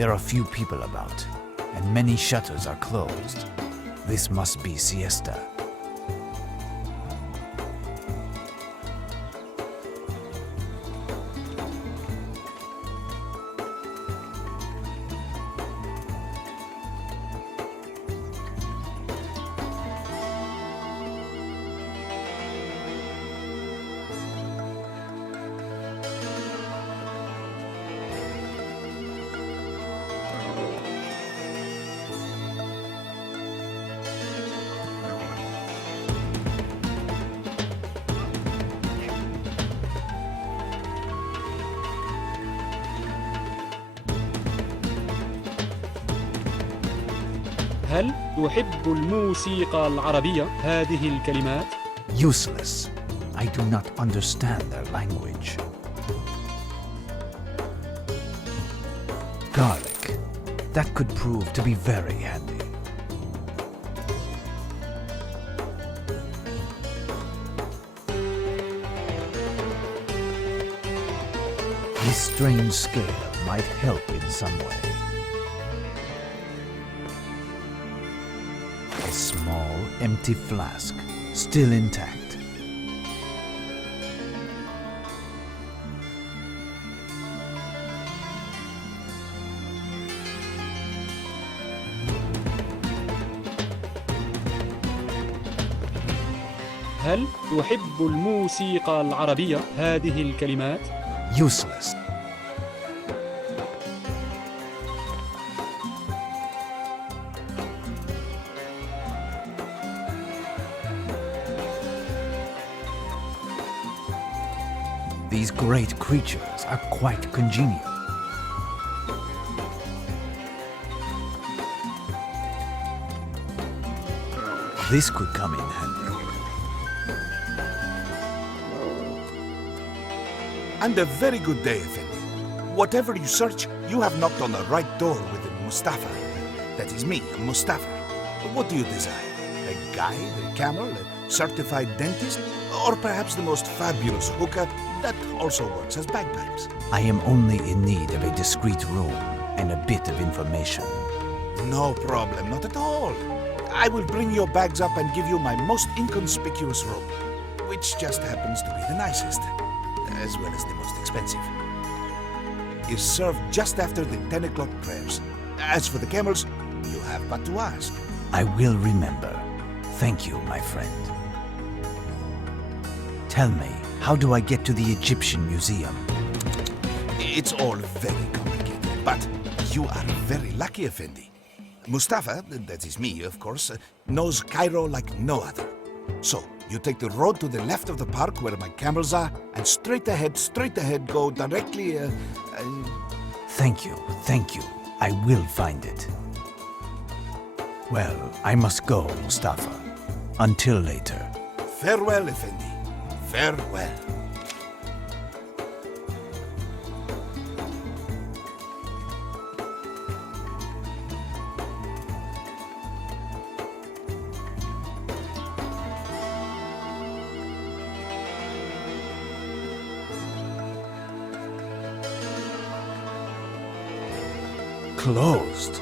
There are few people about, and many shutters are closed. This must be siesta. هل تحب الموسيقى العربية هذه الكلمات؟ Useless. I do not understand their language. Garlic. That could prove to be very handy. This strange scale might help in some way. A small, empty flask, still intact. هل تحب الموسيقى العربية هذه الكلمات؟ Useless. These great creatures are quite congenial. This could come in handy. And a very good day, Effendi. Whatever you search, you have knocked on the right door with Mustafa. That is me, Mustafa. What do you desire? A guide, a camel, a certified dentist, or perhaps the most fabulous hookah that also works as bagpipes? I am only in need of a discreet room and a bit of information. No problem, not at all. I will bring your bags up and give you my most inconspicuous room, which just happens to be the nicest, as well as the most expensive. Is served just after the 10 o'clock prayers. As for the camels, you have but to ask. I will remember. Thank you, my friend. Tell me, how do I get to the Egyptian Museum? It's all very complicated, but you are very lucky, Effendi. Mustafa, that is me, of course, knows Cairo like no other. So, you take the road to the left of the park where my camels are, and straight ahead, go directly, Thank you. I will find it. Well, I must go, Mustafa. Until later. Farewell, Effendi. Farewell. Closed.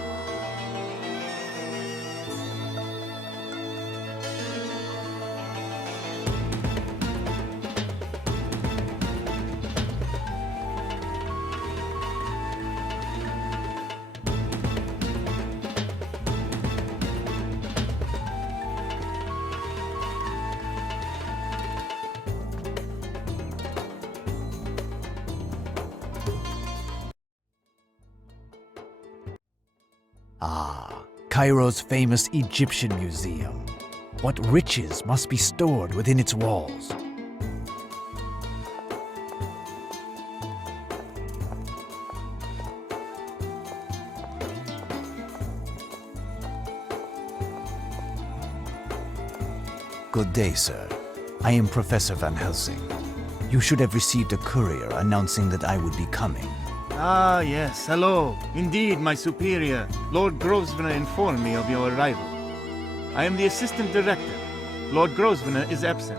Cairo's famous Egyptian Museum. What riches must be stored within its walls? Good day, sir. I am Professor Van Helsing. You should have received a courier announcing that I would be coming. Ah, yes, hello. Indeed, my superior, Lord Grosvenor, informed me of your arrival. I am the assistant director. Lord Grosvenor is absent.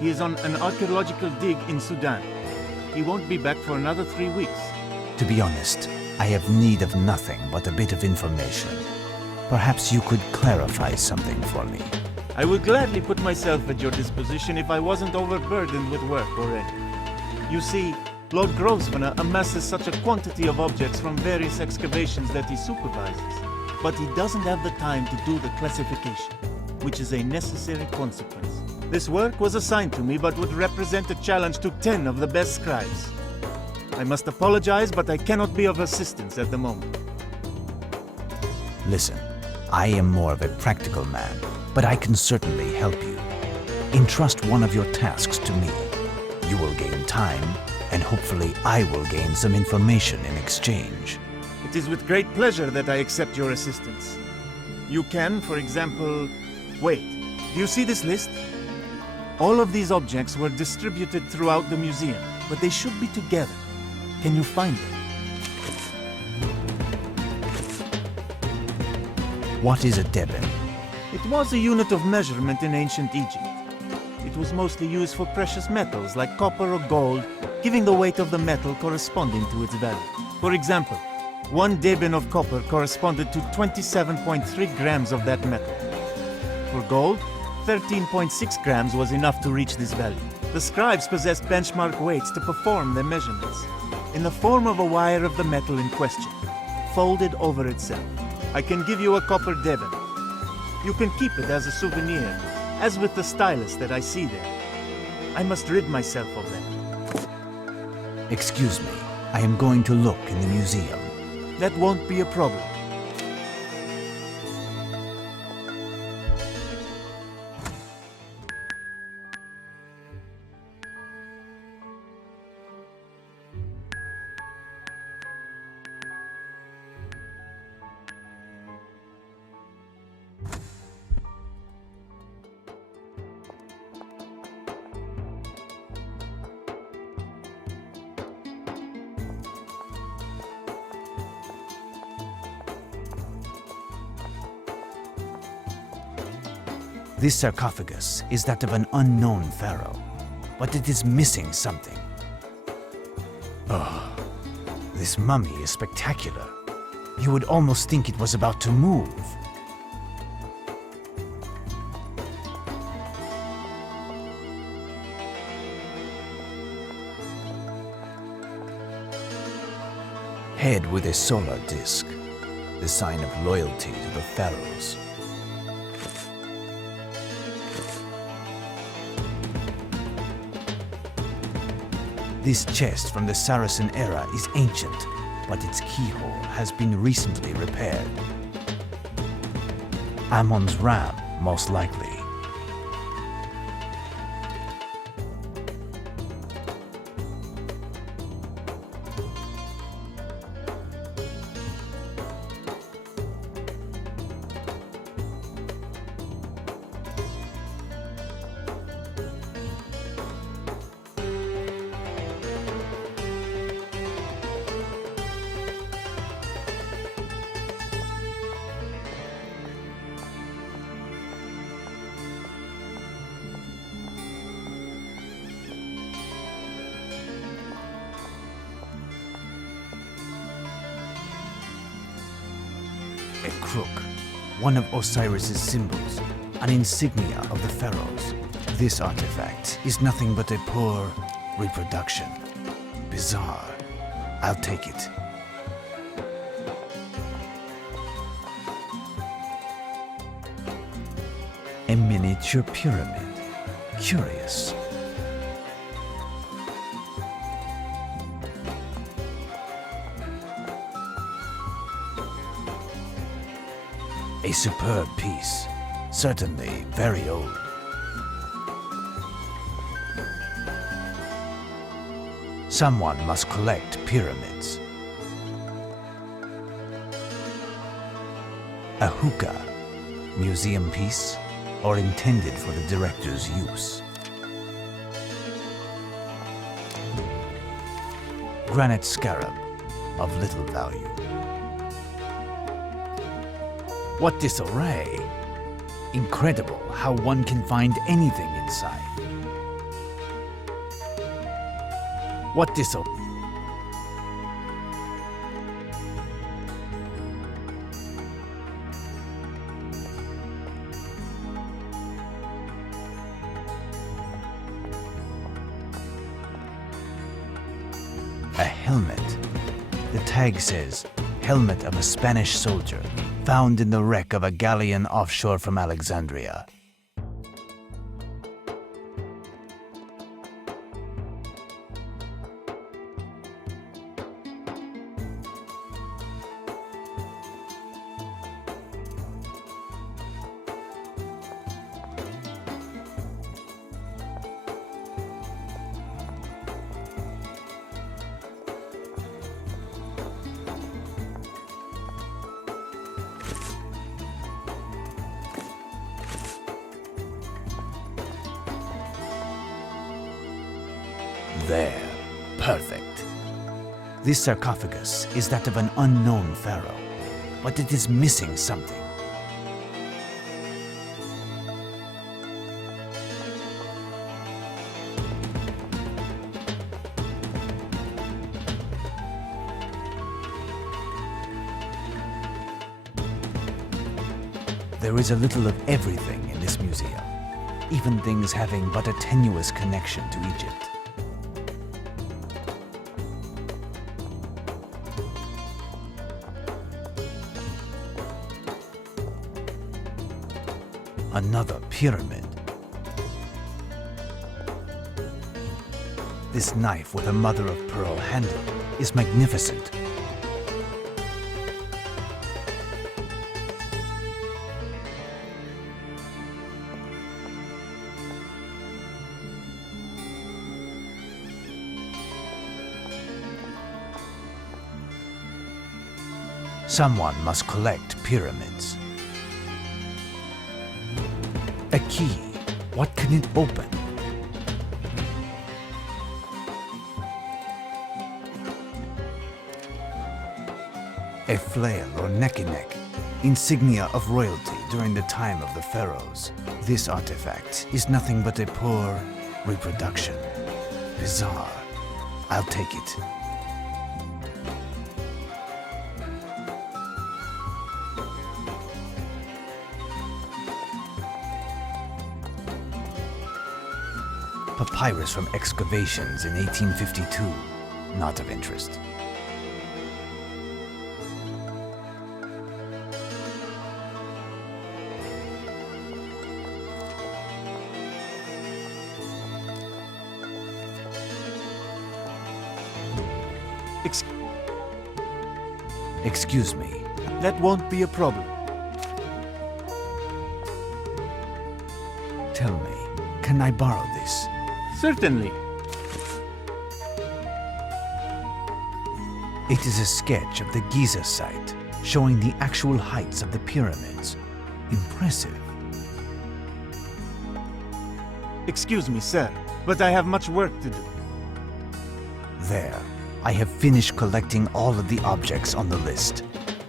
He is on an archaeological dig in Sudan. He won't be back for another 3 weeks. To be honest, I have need of nothing but a bit of information. Perhaps you could clarify something for me. I would gladly put myself at your disposition if I wasn't overburdened with work already. You see, Lord Grosvenor amasses such a quantity of objects from various excavations that he supervises, but he doesn't have the time to do the classification, which is a necessary consequence. This work was assigned to me but would represent a challenge to 10 of the best scribes. I must apologize, but I cannot be of assistance at the moment. Listen, I am more of a practical man, but I can certainly help you. Entrust one of your tasks to me. You will gain time, and hopefully I will gain some information in exchange. It is with great pleasure that I accept your assistance. You can, for example... Wait, do you see this list? All of these objects were distributed throughout the museum, but they should be together. Can you find them? What is a deben? It was a unit of measurement in ancient Egypt. It was mostly used for precious metals like copper or gold, giving the weight of the metal corresponding to its value. For example, 1 deben of copper corresponded to 27.3 grams of that metal. For gold, 13.6 grams was enough to reach this value. The scribes possessed benchmark weights to perform their measurements, in the form of a wire of the metal in question, folded over itself. I can give you a copper deben. You can keep it as a souvenir, as with the stylus that I see there. I must rid myself of them. Excuse me, I am going to look in the museum. That won't be a problem. This sarcophagus is that of an unknown pharaoh, but it is missing something. Oh, this mummy is spectacular. You would almost think it was about to move. Head with a solar disk, the sign of loyalty to the pharaohs. This chest from the Saracen era is ancient, but its keyhole has been recently repaired. Ammon's ram, most likely. A crook, one of Osiris's symbols, an insignia of the pharaohs. This artifact is nothing but a poor reproduction. Bizarre. I'll take it. A miniature pyramid. Curious. A superb piece, certainly very old. Someone must collect pyramids. A hookah, museum piece, or intended for the director's use. Granite scarab, of little value. What disarray! Incredible how one can find anything inside. What disarray! helmet. The tag says, "Helmet of a Spanish soldier, found in the wreck of a galleon offshore from Alexandria." There. Perfect. This sarcophagus is that of an unknown pharaoh, but it is missing something. There is a little of everything in this museum, even things having but a tenuous connection to Egypt. Another pyramid. This knife with a mother-of-pearl handle is magnificent. Someone must collect pyramids. A key. What can it open? A flail or neck-and-neck, insignia of royalty during the time of the pharaohs. This artifact is nothing but a poor reproduction. Bizarre. I'll take it. Papyrus from excavations in 1852. Not of interest. Excuse me. That won't be a problem. Tell me, can I borrow this? Certainly. It is a sketch of the Giza site, showing the actual heights of the pyramids. Impressive. Excuse me, sir, but I have much work to do. There. I have finished collecting all of the objects on the list.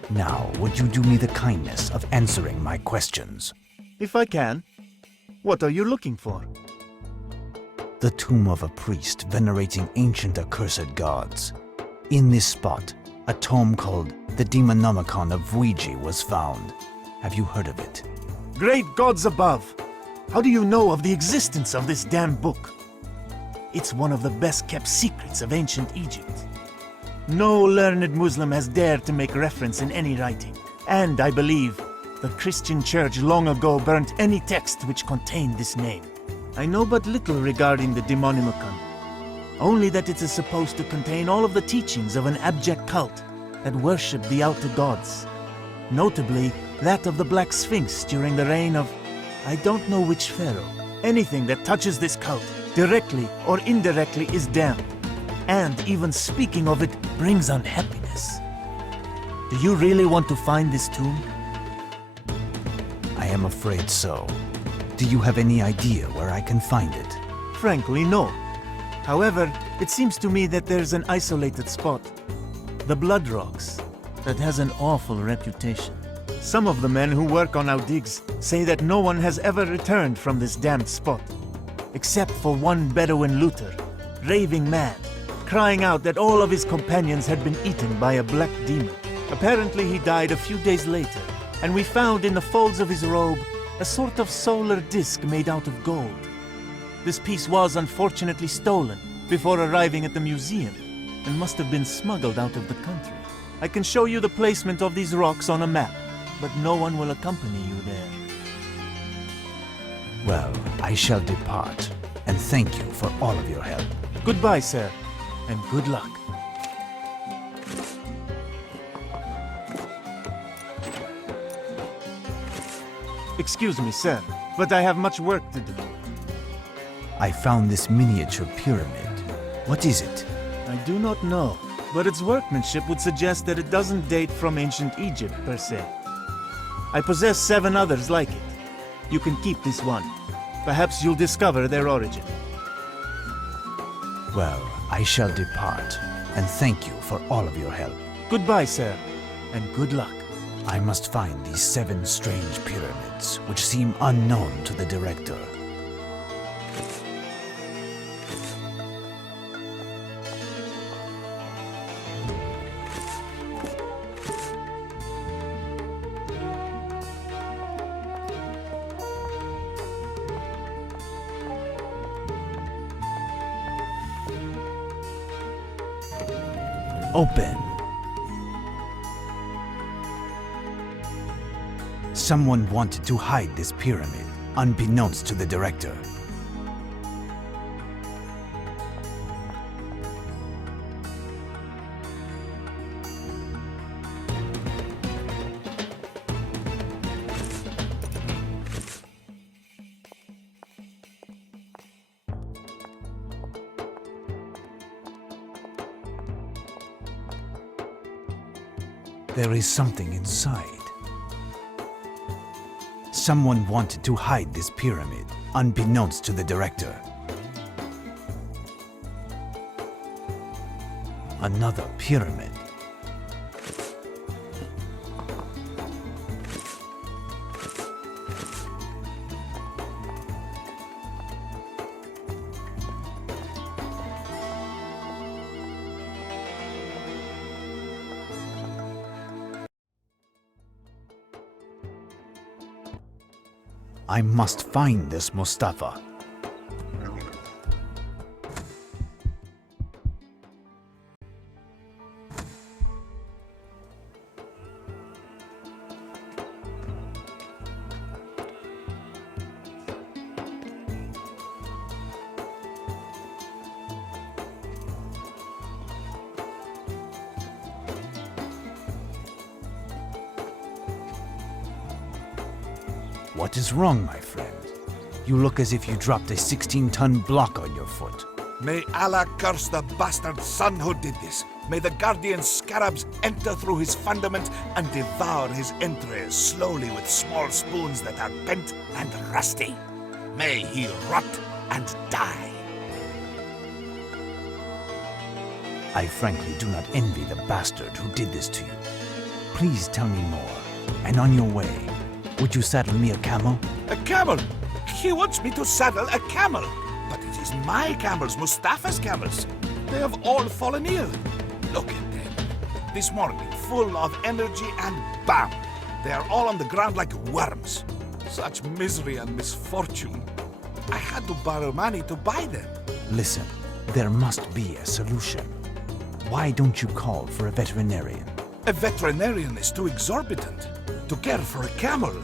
Now, would you do me the kindness of answering my questions? If I can. What are you looking for? The tomb of a priest venerating ancient accursed gods. In this spot, a tome called the Demonomicon of Ouija was found. Have you heard of it? Great gods above! How do you know of the existence of this damn book? It's one of the best-kept secrets of ancient Egypt. No learned Muslim has dared to make reference in any writing, and I believe the Christian Church long ago burnt any text which contained this name. I know but little regarding the Demonomicon, only that it is supposed to contain all of the teachings of an abject cult that worshipped the outer gods, notably that of the Black Sphinx during the reign of I don't know which pharaoh. Anything that touches this cult, directly or indirectly, is damned, and even speaking of it brings unhappiness. Do you really want to find this tomb? I am afraid so. Do you have any idea where I can find it? Frankly, no. However, it seems to me that there's an isolated spot, the Blood Rocks, that has an awful reputation. Some of the men who work on our digs say that no one has ever returned from this damned spot, except for one Bedouin looter, raving mad, crying out that all of his companions had been eaten by a black demon. Apparently he died a few days later, and we found in the folds of his robe a sort of solar disc made out of gold. This piece was unfortunately stolen before arriving at the museum, and must have been smuggled out of the country. I can show you the placement of these rocks on a map, but no one will accompany you there. Well, I shall depart, and thank you for all of your help. Goodbye, sir, and good luck. Excuse me, sir, but I have much work to do. I found this miniature pyramid. What is it? I do not know, but its workmanship would suggest that it doesn't date from ancient Egypt, per se. I possess 7 others like it. You can keep this one. Perhaps you'll discover their origin. Well, I shall depart, and thank you for all of your help. Goodbye, sir, and good luck. I must find these 7 strange pyramids, which seem unknown to the director. Open. Someone wanted to hide this pyramid, unbeknownst to the director. There is something inside. Someone wanted to hide this pyramid, unbeknownst to the director. Another pyramid. I must find this Mustafa. What is wrong, my friend? You look as if you dropped a 16-ton block on your foot. May Allah curse the bastard son who did this. May the guardian scarabs enter through his fundament and devour his entrails slowly with small spoons that are bent and rusty. May he rot and die. I frankly do not envy the bastard who did this to you. Please tell me more, and on your way, would you saddle me a camel? A camel? He wants me to saddle a camel. But it is my camels, Mustafa's camels. They have all fallen ill. Look at them. This morning, full of energy, and bam! They are all on the ground like worms. Such misery and misfortune. I had to borrow money to buy them. Listen, there must be a solution. Why don't you call for a veterinarian? A veterinarian is too exorbitant. To care for a camel,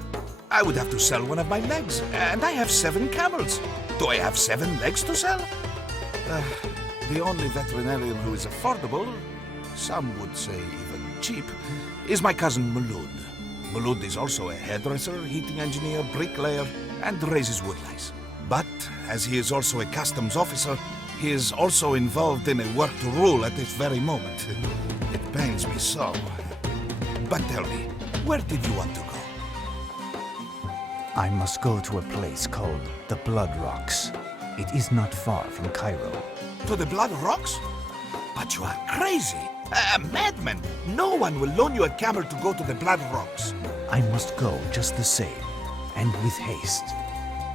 I would have to sell one of my legs, and I have 7 camels. Do I have 7 legs to sell? The only veterinarian who is affordable, some would say even cheap, is my cousin Mulud. Mulud is also a hairdresser, heating engineer, bricklayer, and raises woodlice. But, as he is also a customs officer, he is also involved in a work to rule at this very moment. It pains me so. But tell me, where did you want to go? I must go to a place called the Blood Rocks. It is not far from Cairo. To the Blood Rocks? But you are crazy! A madman! No one will loan you a camel to go to the Blood Rocks. I must go just the same, and with haste.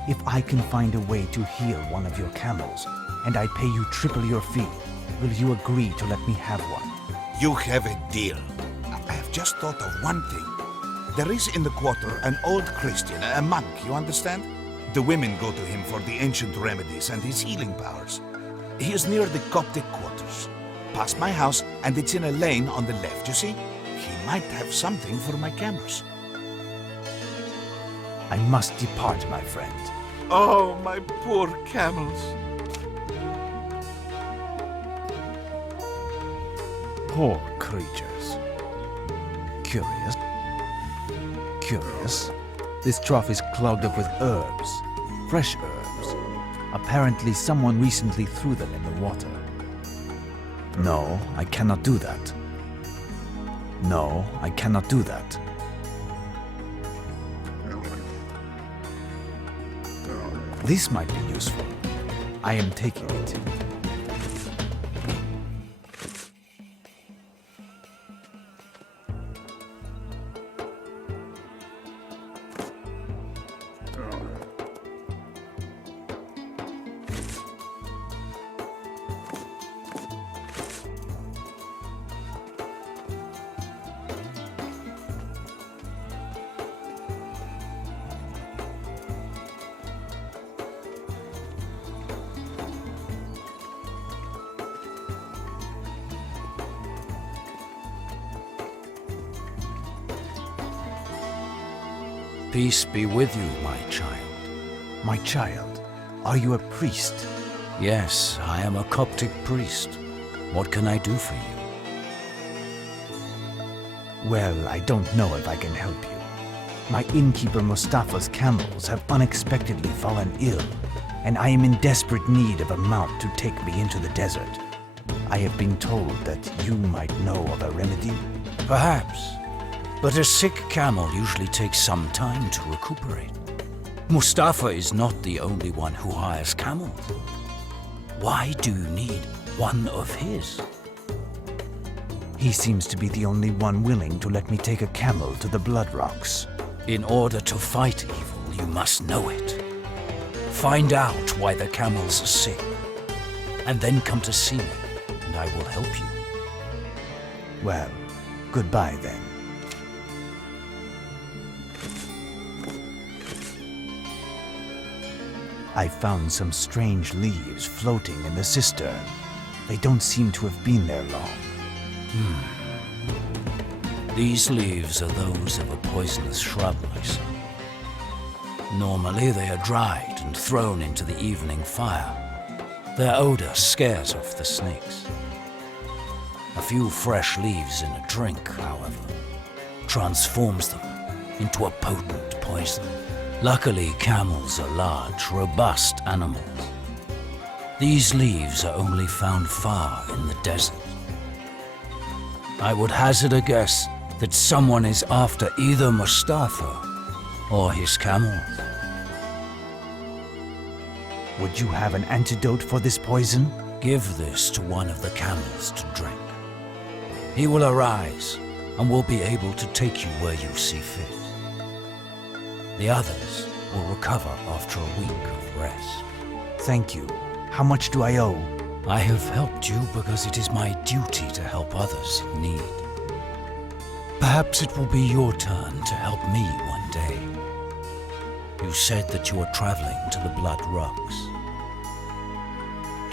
If I can find a way to heal one of your camels, and I pay you triple your fee, will you agree to let me have one? You have a deal. I have just thought of one thing. There is in the quarter an old Christian, a monk, you understand? The women go to him for the ancient remedies and his healing powers. He is near the Coptic quarters. past my house, and it's in a lane on the left, you see? He might have something for my camels. I must depart, my friend. Oh, my poor camels. Poor creatures. Curious. Curious. This trough is clogged up with herbs. Fresh herbs. Apparently someone recently threw them in the water. No, I cannot do that. No, I cannot do that. This might be useful. I am taking it. Peace be with you, my child. My child, are you a priest? Yes, I am a Coptic priest. What can I do for you? Well, I don't know if I can help you. My innkeeper Mustafa's camels have unexpectedly fallen ill, and I am in desperate need of a mount to take me into the desert. I have been told that you might know of a remedy. Perhaps. But a sick camel usually takes some time to recuperate. Mustafa is not the only one who hires camels. Why do you need one of his? He seems to be the only one willing to let me take a camel to the Blood Rocks. In order to fight evil, you must know it. Find out why the camels are sick, and then come to see me, and I will help you. Well, goodbye then. I found some strange leaves floating in the cistern. They don't seem to have been there long. These leaves are those of a poisonous shrub, my son. Normally they are dried and thrown into the evening fire. Their odor scares off the snakes. A few fresh leaves in a drink, however, transforms them into a potent poison. Luckily, camels are large, robust animals. These leaves are only found far in the desert. I would hazard a guess that someone is after either Mustafa or his camels. Would you have an antidote for this poison? Give this to one of the camels to drink. He will arise and will be able to take you where you see fit. The others will recover after a week of rest. Thank you. How much do I owe? I have helped you because it is my duty to help others in need. Perhaps it will be your turn to help me one day. You said that you are traveling to the Blood Rocks.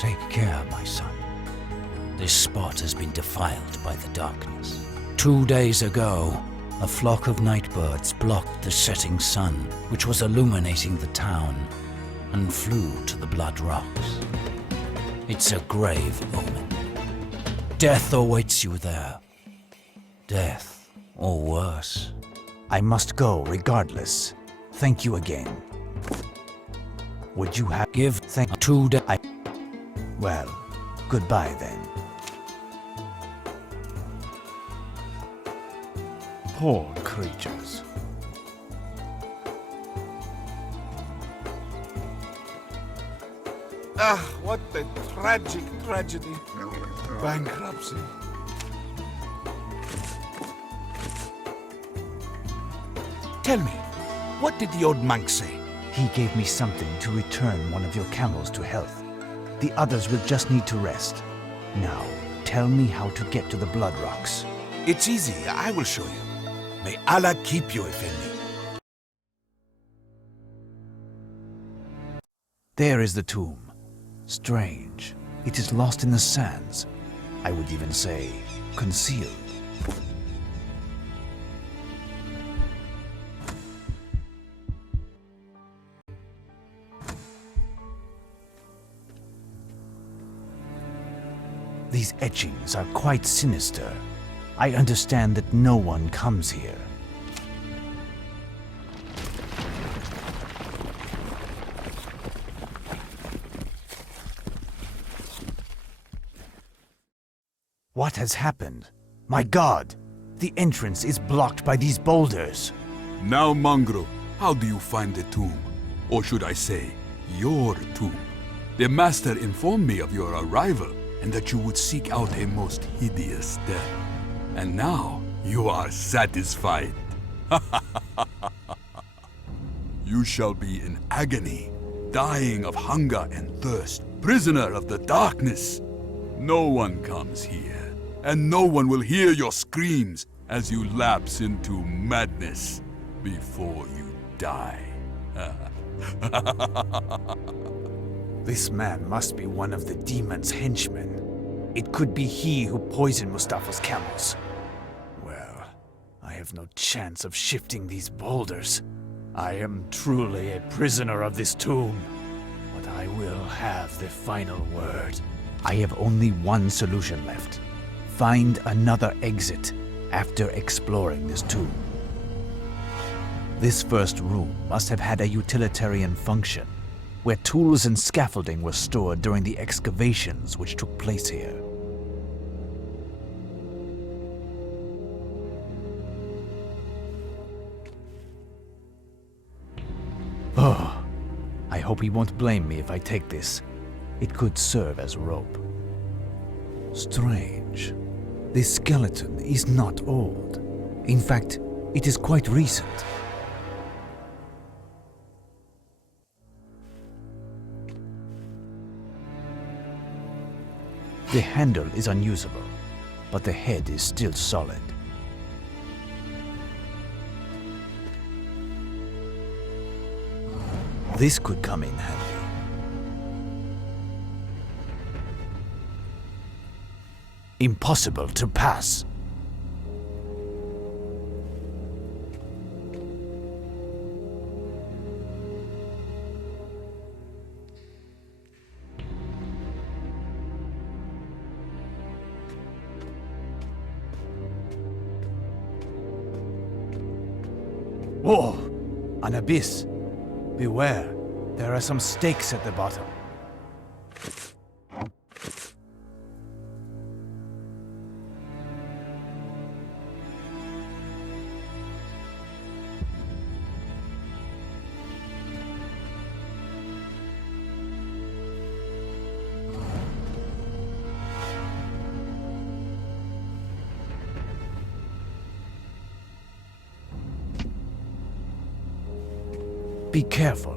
Take care, my son. This spot has been defiled by the darkness. 2 days ago, a flock of nightbirds blocked the setting sun, which was illuminating the town, and flew to the Blood Rocks. It's a grave omen. Death awaits you there. Death, or worse. I must go regardless. Thank you again. Would you have... Give 2 days. Well, goodbye then. Poor creatures. Ah, what a tragic tragedy. Bankruptcy. Tell me, what did the old monk say? He gave me something to return one of your camels to health. The others will just need to rest. Now, tell me how to get to the Blood Rocks. It's easy, I will show you. May Allah keep you, Effendi. There is the tomb. Strange. It is lost in the sands. I would even say concealed. These etchings are quite sinister. I understand that no one comes here. What has happened? My God! The entrance is blocked by these boulders. Now, Mangro, how do you find the tomb? Or should I say, your tomb? The master informed me of your arrival and that you would seek out a most hideous death. And now you are satisfied. You shall be in agony, dying of hunger and thirst, prisoner of the darkness. No one comes here, and no one will hear your screams as you lapse into madness before you die. This man must be one of the demon's henchmen. It could be he who poisoned Mustafa's camels. Well, I have no chance of shifting these boulders. I am truly a prisoner of this tomb. But I will have the final word. I have only one solution left. Find another exit after exploring this tomb. This first room must have had a utilitarian function, where tools and scaffolding were stored during the excavations which took place here. Oh, I hope he won't blame me if I take this. It could serve as rope. Strange. This skeleton is not old. In fact, it is quite recent. The handle is unusable, but the head is still solid. This could come in handy. Impossible to pass. Oh, an abyss. Beware, there are some stakes at the bottom. Be careful.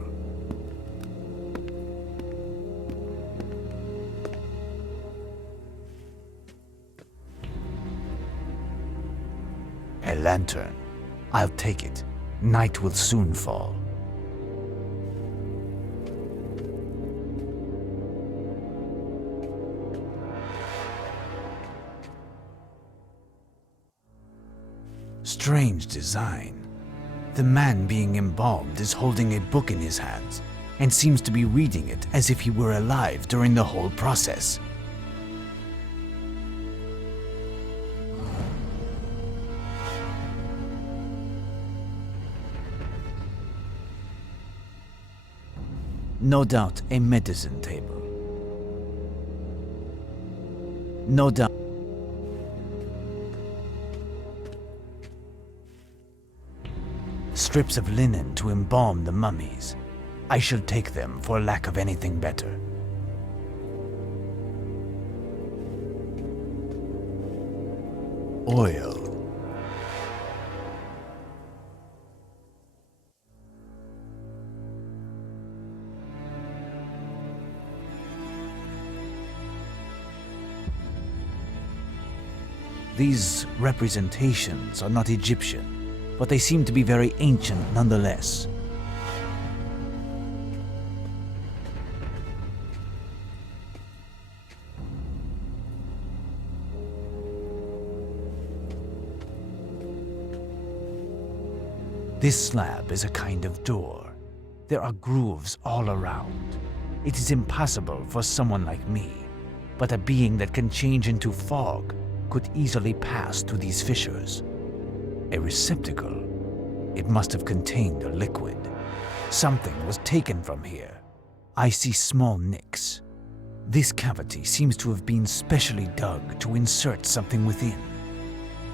A lantern. I'll take it. Night will soon fall. Strange design. The man being embalmed is holding a book in his hands and seems to be reading it as if he were alive during the whole process. No doubt a medicine table. No doubt. Strips of linen to embalm the mummies. I shall take them for lack of anything better. Oil. These representations are not Egyptian, but they seem to be very ancient nonetheless. This slab is a kind of door. There are grooves all around. It is impossible for someone like me, but a being that can change into fog could easily pass through these fissures. A receptacle. It must have contained a liquid. Something was taken from here. I see small nicks. This cavity seems to have been specially dug to insert something within.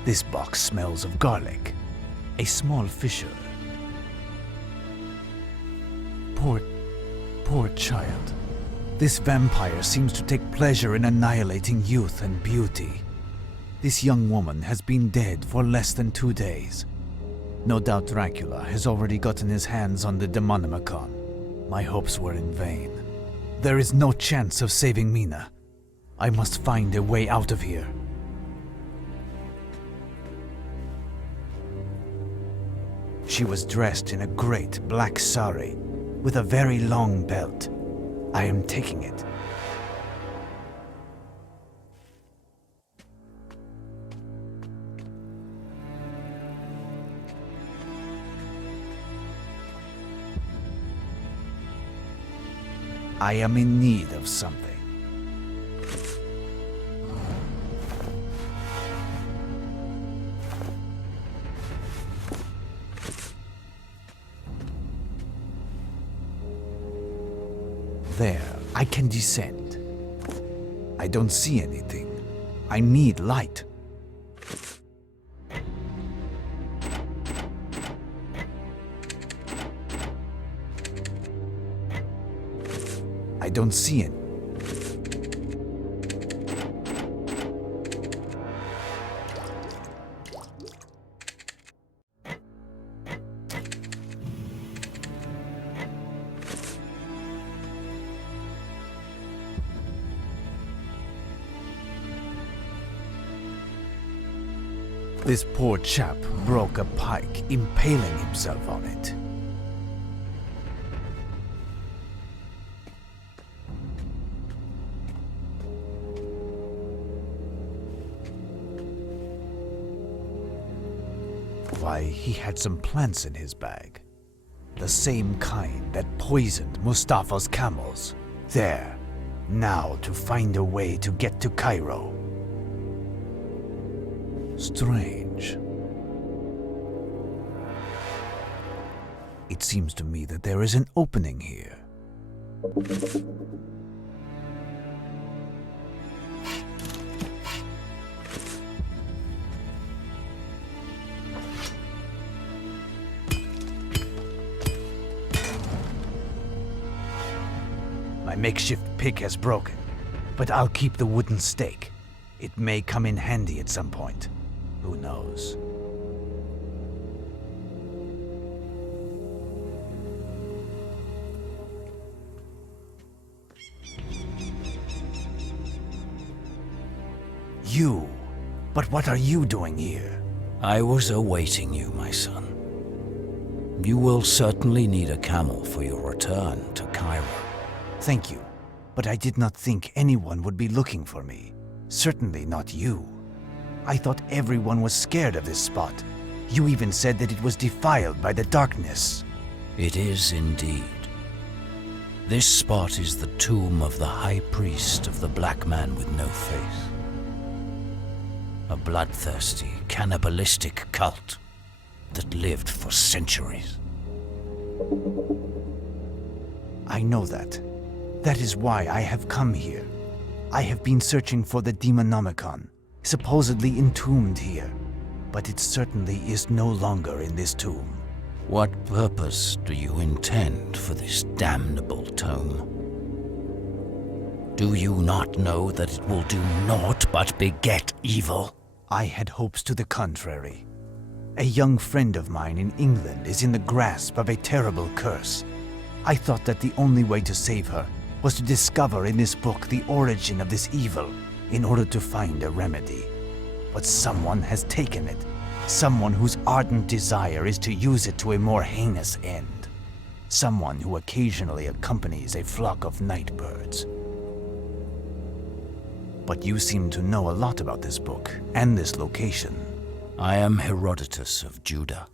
This box smells of garlic. A small fissure. Poor child. This vampire seems to take pleasure in annihilating youth and beauty. This young woman has been dead for less than 2 days. No doubt Dracula has already gotten his hands on the Demonomicon. My hopes were in vain. There is no chance of saving Mina. I must find a way out of here. She was dressed in a great black sari with a very long belt. I am taking it. I am in need of something. There, I can descend. I don't see anything. I need light. I don't see it. This poor chap broke a pike, impaling himself on it. Why, he had some plants in his bag. The same kind that poisoned Mustafa's camels. There, now to find a way to get to Cairo. Strange. It seems to me that there is an opening here. My makeshift pick has broken, but I'll keep the wooden stake. It may come in handy at some point. Who knows? You? But what are you doing here? I was awaiting you, my son. You will certainly need a camel for your return to Cairo. Thank you, but I did not think anyone would be looking for me. Certainly not you. I thought everyone was scared of this spot. You even said that it was defiled by the darkness. It is indeed. This spot is the tomb of the high priest of the black man with no face. A bloodthirsty, cannibalistic cult that lived for centuries. I know that. That is why I have come here. I have been searching for the Demonomicon, supposedly entombed here, but it certainly is no longer in this tomb. What purpose do you intend for this damnable tome? Do you not know that it will do naught but beget evil? I had hopes to the contrary. A young friend of mine in England is in the grasp of a terrible curse. I thought that the only way to save her was to discover in this book the origin of this evil in order to find a remedy. But someone has taken it. Someone whose ardent desire is to use it to a more heinous end. Someone who occasionally accompanies a flock of night birds. But you seem to know a lot about this book and this location. I am Herodotus of Judah.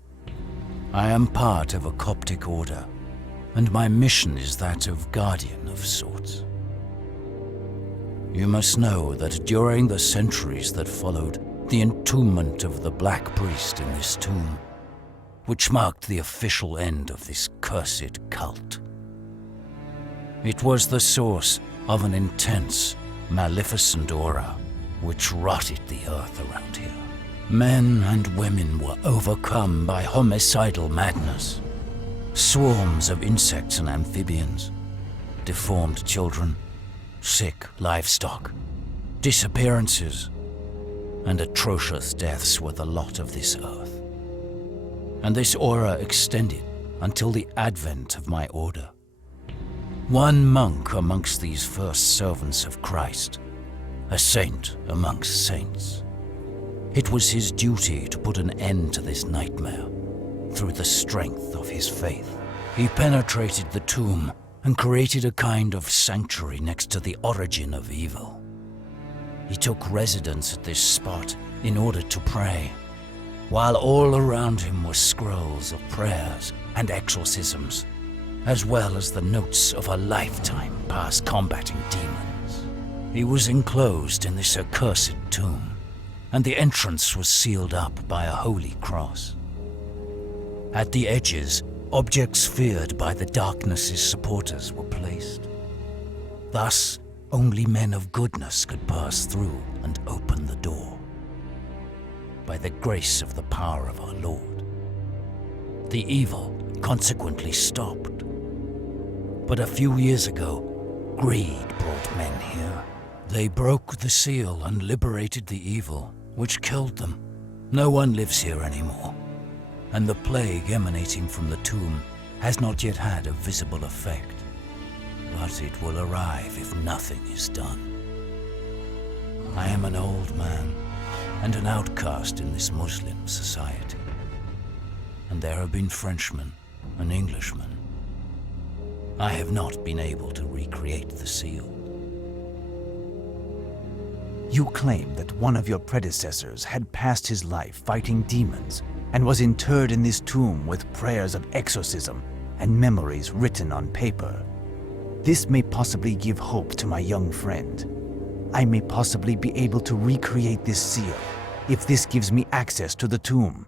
I am part of a Coptic order, and my mission is that of guardian of sorts. You must know that during the centuries that followed the entombment of the Black Priest in this tomb, which marked the official end of this cursed cult, it was the source of an intense, maleficent aura which rotted the earth around here. Men and women were overcome by homicidal madness. Swarms of insects and amphibians, deformed children, sick livestock, disappearances, and atrocious deaths were the lot of this earth. And this aura extended until the advent of my order. One monk amongst these first servants of Christ, a saint amongst saints. It was his duty to put an end to this nightmare through the strength of his faith. He penetrated the tomb and created a kind of sanctuary next to the origin of evil. He took residence at this spot in order to pray, while all around him were scrolls of prayers and exorcisms, as well as the notes of a lifetime past combating demons. He was enclosed in this accursed tomb, and the entrance was sealed up by a holy cross. At the edges, objects feared by the darkness's supporters were placed. Thus, only men of goodness could pass through and open the door. By the grace of the power of our Lord, the evil consequently stopped. But a few years ago, greed brought men here. They broke the seal and liberated the evil, which killed them. No one lives here anymore, and the plague emanating from the tomb has not yet had a visible effect. But it will arrive if nothing is done. I am an old man and an outcast in this Muslim society, and there have been Frenchmen and Englishmen. I have not been able to recreate the seal. You claim that one of your predecessors had passed his life fighting demons and was interred in this tomb with prayers of exorcism and memories written on paper. This may possibly give hope to my young friend. I may possibly be able to recreate this seal if this gives me access to the tomb.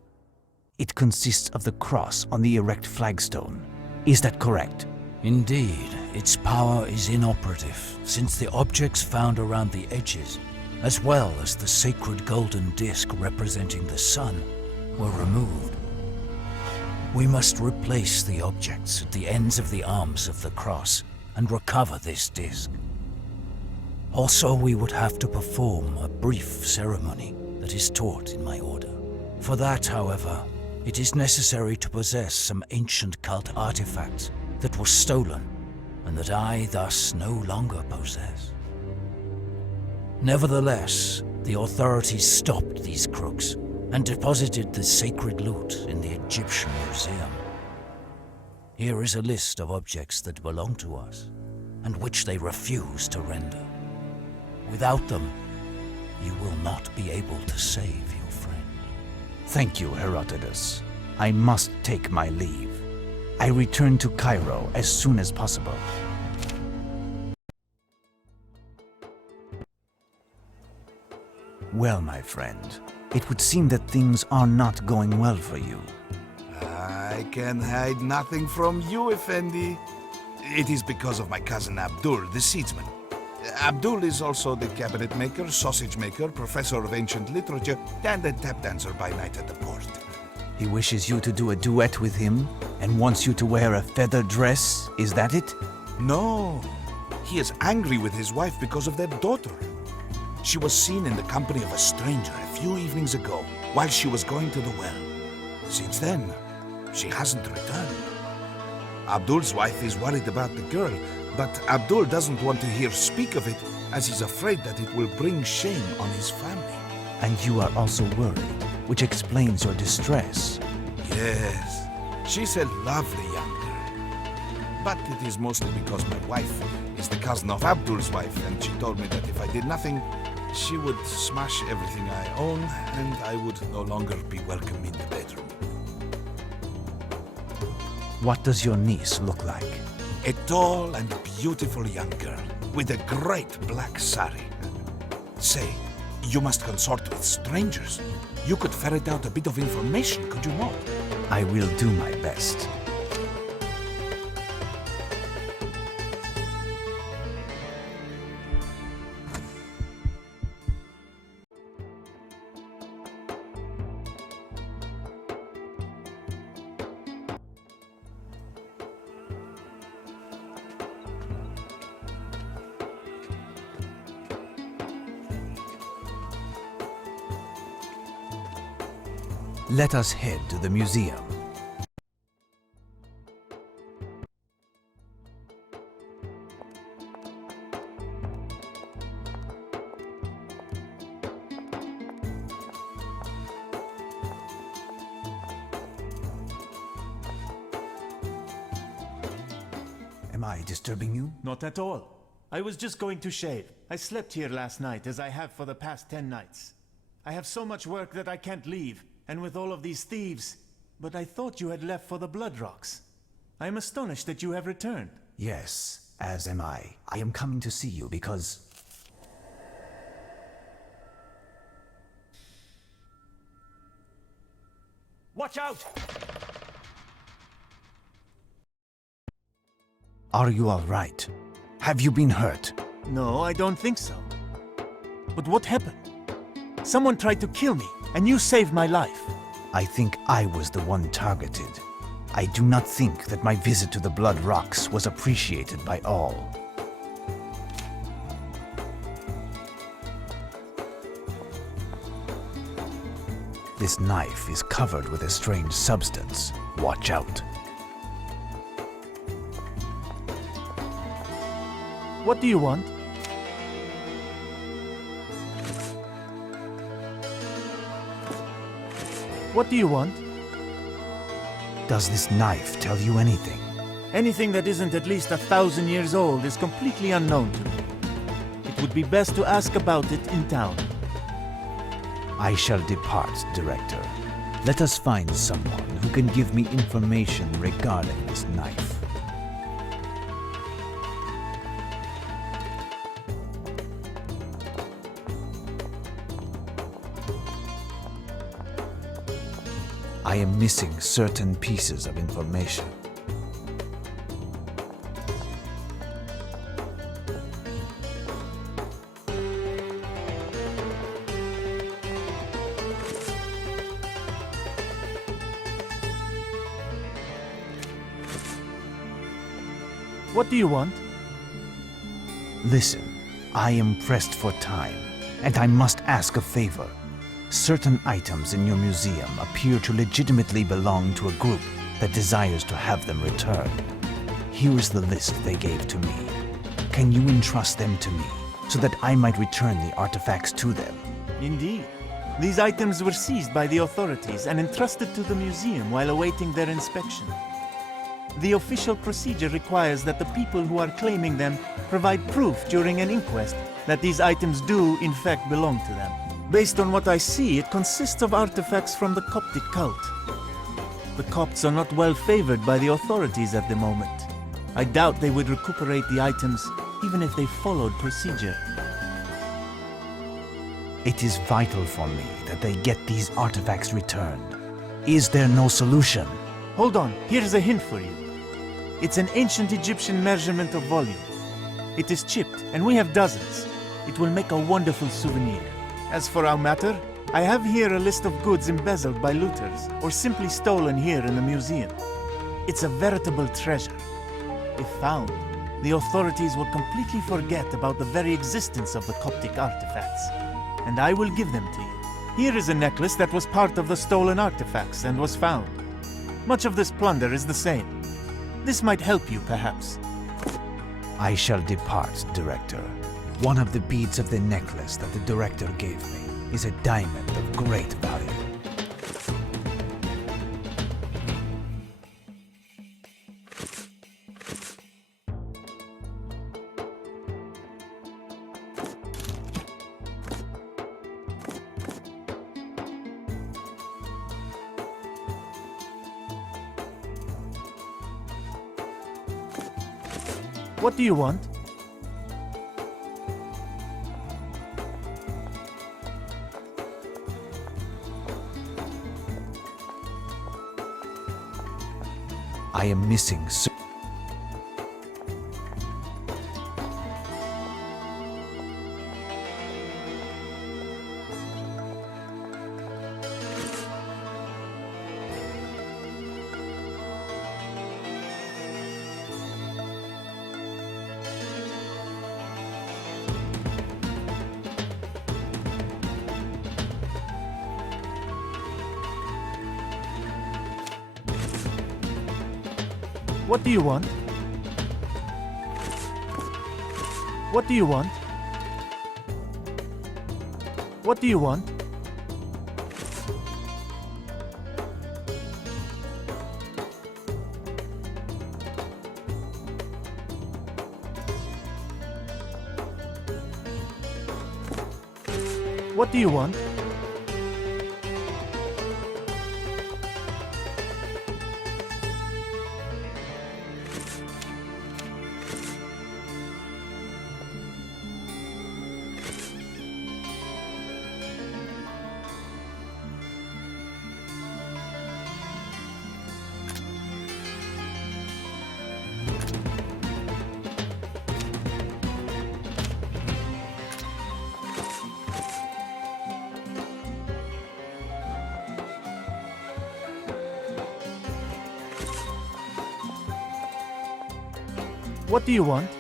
It consists of the cross on the erect flagstone. Is that correct? Indeed, its power is inoperative, since the objects found around the edges, as well as the sacred golden disc representing the sun, were removed. We must replace the objects at the ends of the arms of the cross and recover this disc. Also, we would have to perform a brief ceremony that is taught in my order. For that, however, it is necessary to possess some ancient cult artifacts that were stolen and that I thus no longer possess. Nevertheless, the authorities stopped these crooks and deposited the sacred loot in the Egyptian Museum. Here is a list of objects that belong to us and which they refuse to render. Without them, you will not be able to save your friend. Thank you, Herodotus. I must take my leave. I return to Cairo as soon as possible. Well, my friend, it would seem that things are not going well for you. I can hide nothing from you, Effendi. It is because of my cousin Abdul, the seedsman. Abdul is also the cabinet maker, sausage maker, professor of ancient literature, and a tap dancer by night at the port. He wishes you to do a duet with him and wants you to wear a feather dress, is that it? No, he is angry with his wife because of their daughter. She was seen in the company of a stranger a few evenings ago while she was going to the well. Since then, she hasn't returned. Abdul's wife is worried about the girl, but Abdul doesn't want to hear speak of it as he's afraid that it will bring shame on his family. And you are also worried, which explains your distress. Yes, she's a lovely young girl. But it is mostly because my wife is the cousin of Abdul's wife, and she told me that if I did nothing, she would smash everything I own, and I would no longer be welcome in the bedroom. What does your niece look like? A tall and beautiful young girl with a great black sari. Say, you must consort with strangers. You could ferret out a bit of information, could you not? I will do my best. Let us head to the museum. Am I disturbing you? Not at all. I was just going to shave. I slept here last night, as I have for the past 10 nights. I have so much work that I can't leave, and with all of these thieves. But I thought you had left for the Blood Rocks. I am astonished that you have returned. Yes, as am I. I am coming to see you because... Watch out! Are you all right? Have you been hurt? No, I don't think so. But what happened? Someone tried to kill me, and you saved my life. I think I was the one targeted. I do not think that my visit to the Blood Rocks was appreciated by all. This knife is covered with a strange substance. Watch out. What do you want? What do you want? Does this knife tell you anything? Anything that isn't at least 1,000 years old is completely unknown to me. It would be best to ask about it in town. I shall depart, Director. Let us find someone who can give me information regarding this knife. I am missing certain pieces of information. What do you want? Listen, I am pressed for time, and I must ask a favor. Certain items in your museum appear to legitimately belong to a group that desires to have them returned. Here is the list they gave to me. Can you entrust them to me, so that I might return the artifacts to them? Indeed. These items were seized by the authorities and entrusted to the museum while awaiting their inspection. The official procedure requires that the people who are claiming them provide proof during an inquest that these items do, in fact, belong to them. Based on what I see, it consists of artifacts from the Coptic cult. The Copts are not well favored by the authorities at the moment. I doubt they would recuperate the items, even if they followed procedure. It is vital for me that they get these artifacts returned. Is there no solution? Hold on, here's a hint for you. It's an ancient Egyptian measurement of volume. It is chipped, and we have dozens. It will make a wonderful souvenir. As for our matter, I have here a list of goods embezzled by looters, or simply stolen here in the museum. It's a veritable treasure. If found, the authorities will completely forget about the very existence of the Coptic artifacts, and I will give them to you. Here is a necklace that was part of the stolen artifacts and was found. Much of this plunder is the same. This might help you, perhaps. I shall depart, Director. One of the beads of the necklace that the Director gave me is a diamond of great value. What do you want? I am missing. What do you want? What do you want? What do you want? What do you want? What do you want?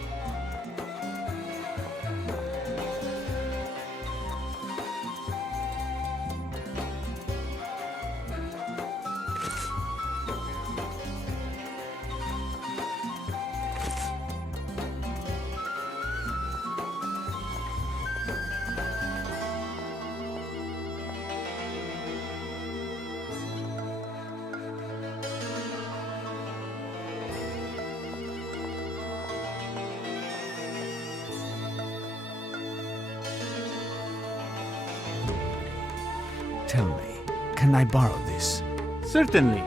Tell me, can I borrow this? Certainly.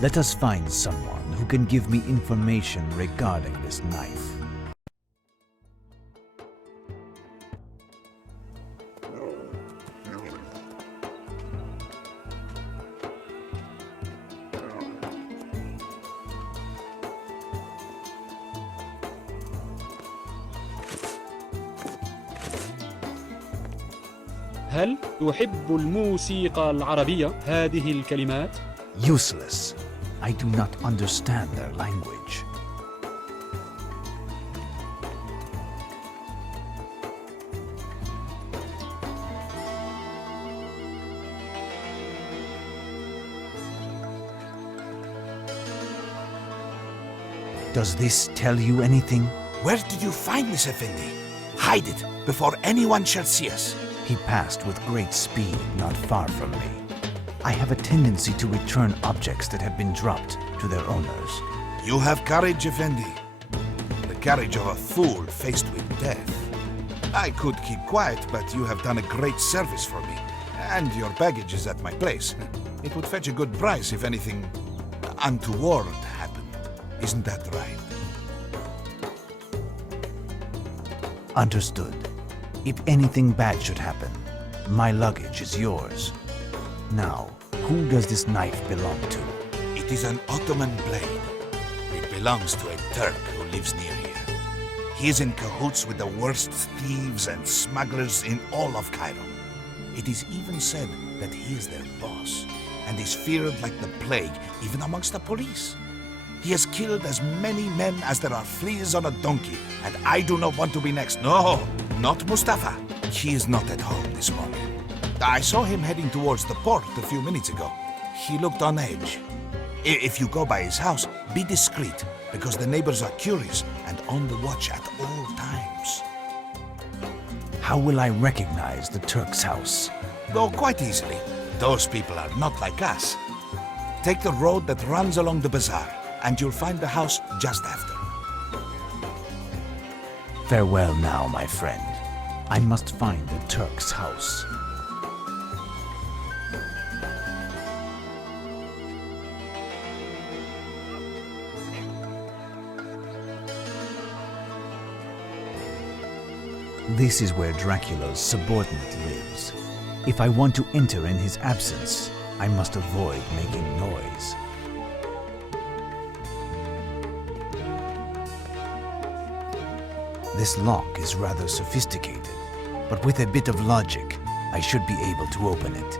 Let us find someone who can give me information regarding this knife. هل تحب الموسيقى العربية؟ هذه الكلمات Useless. I do not understand their language. Does this tell you anything? Where did you find this, Effendi? Hide it before anyone shall see us. He passed with great speed not far from me. I have a tendency to return objects that have been dropped to their owners. You have courage, Effendi. The courage of a fool faced with death. I could keep quiet, but you have done a great service for me. And your baggage is at my place. It would fetch a good price if anything untoward happened. Isn't that right? Understood. If anything bad should happen, my luggage is yours. Now, who does this knife belong to? It is an Ottoman blade. It belongs to a Turk who lives near here. He is in cahoots with the worst thieves and smugglers in all of Cairo. It is even said that he is their boss and is feared like the plague even amongst the police. He has killed as many men as there are fleas on a donkey, and I do not want to be next. No, not Mustafa. He is not at home this morning. I saw him heading towards the port a few minutes ago. He looked on edge. If you go by his house, be discreet, because the neighbors are curious and on the watch at all times. How will I recognize the Turk's house? Oh, quite easily. Those people are not like us. Take the road that runs along the bazaar, and you'll find the house just after. Farewell now, my friend. I must find the Turk's house. This is where Dracula's subordinate lives. If I want to enter in his absence, I must avoid making noise. This lock is rather sophisticated, but with a bit of logic, I should be able to open it.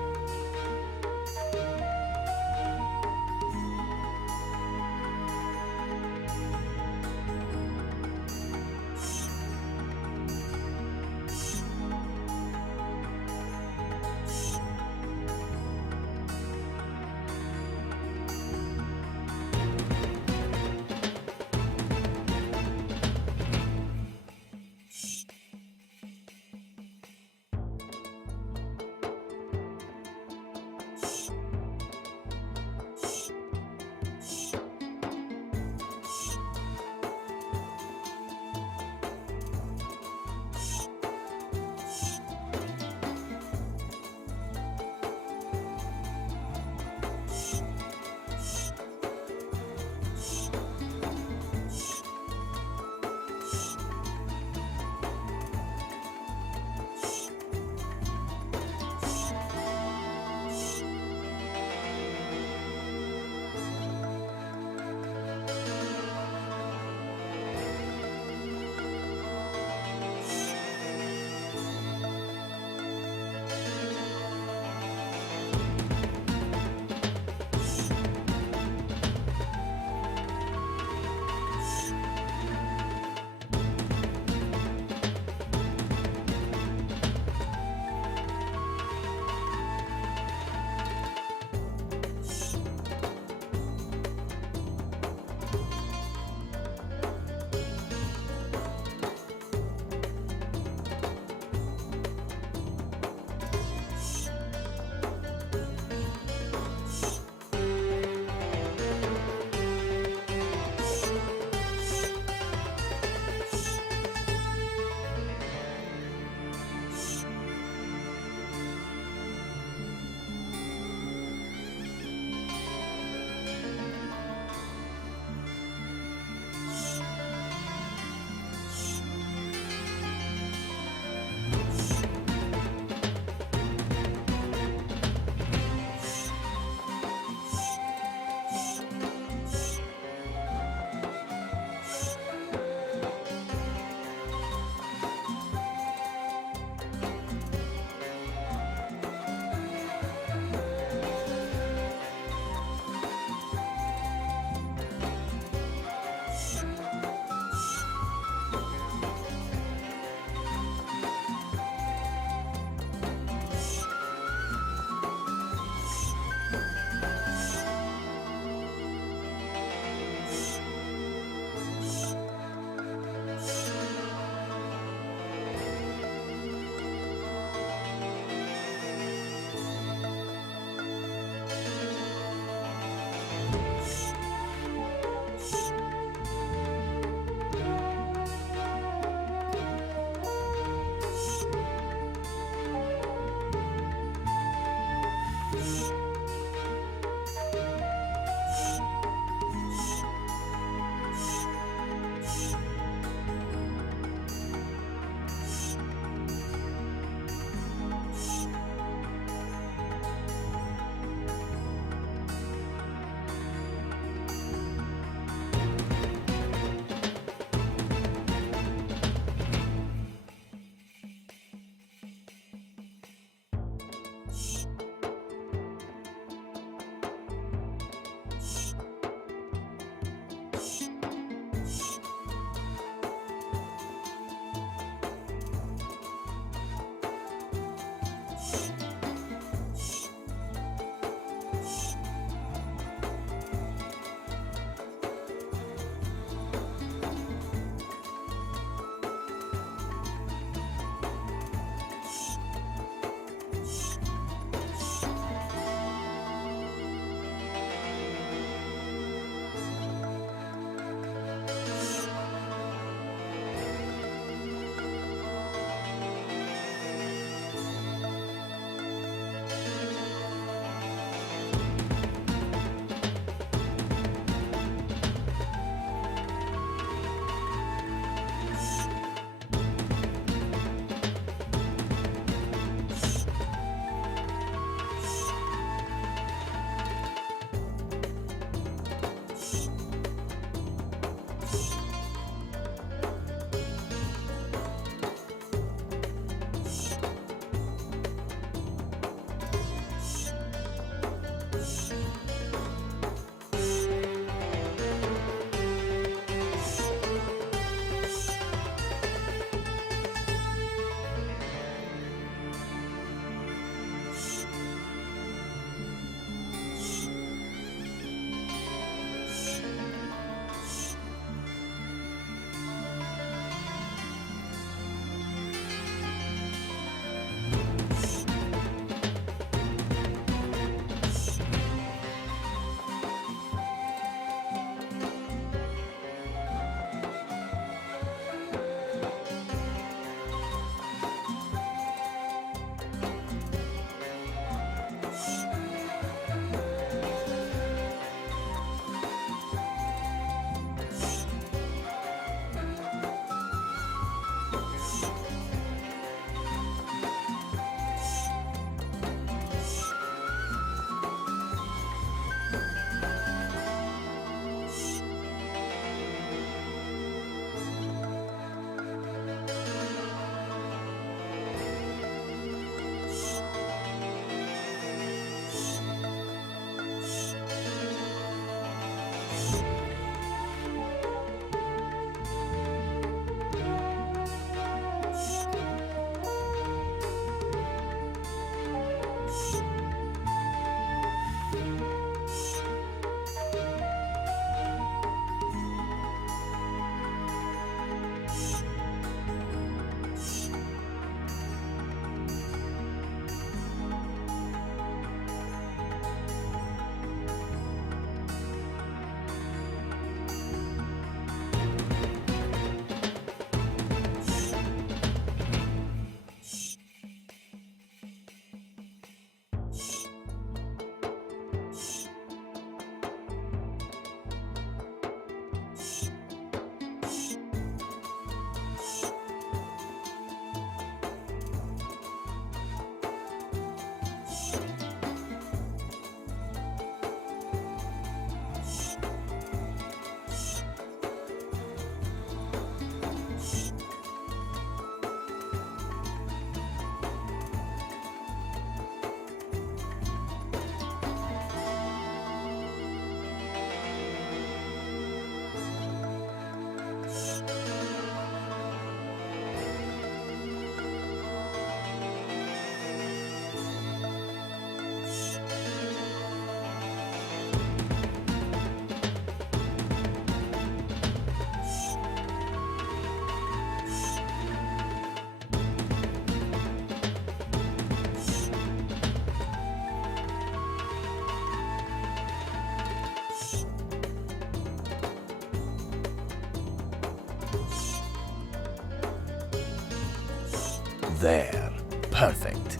There. Perfect.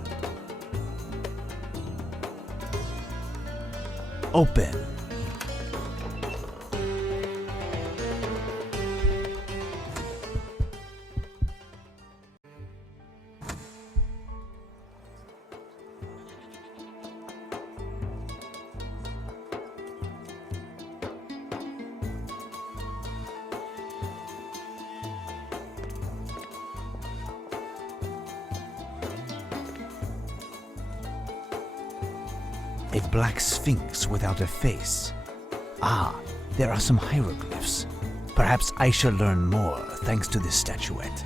Open. A black sphinx without a face. Ah, there are some hieroglyphs. Perhaps I shall learn more thanks to this statuette.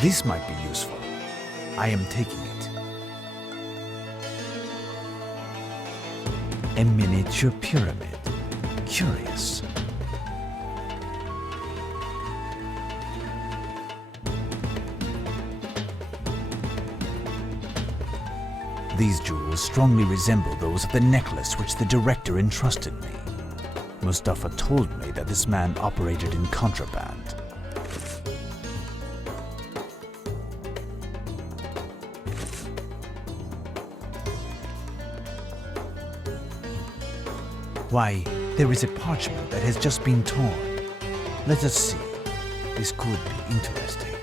This might be useful. I am taking it. A miniature pyramid. Curious. These jewels strongly resemble those of the necklace which the director entrusted me. Mustafa told me that this man operated in contraband. Why, there is a parchment that has just been torn. Let us see. This could be interesting.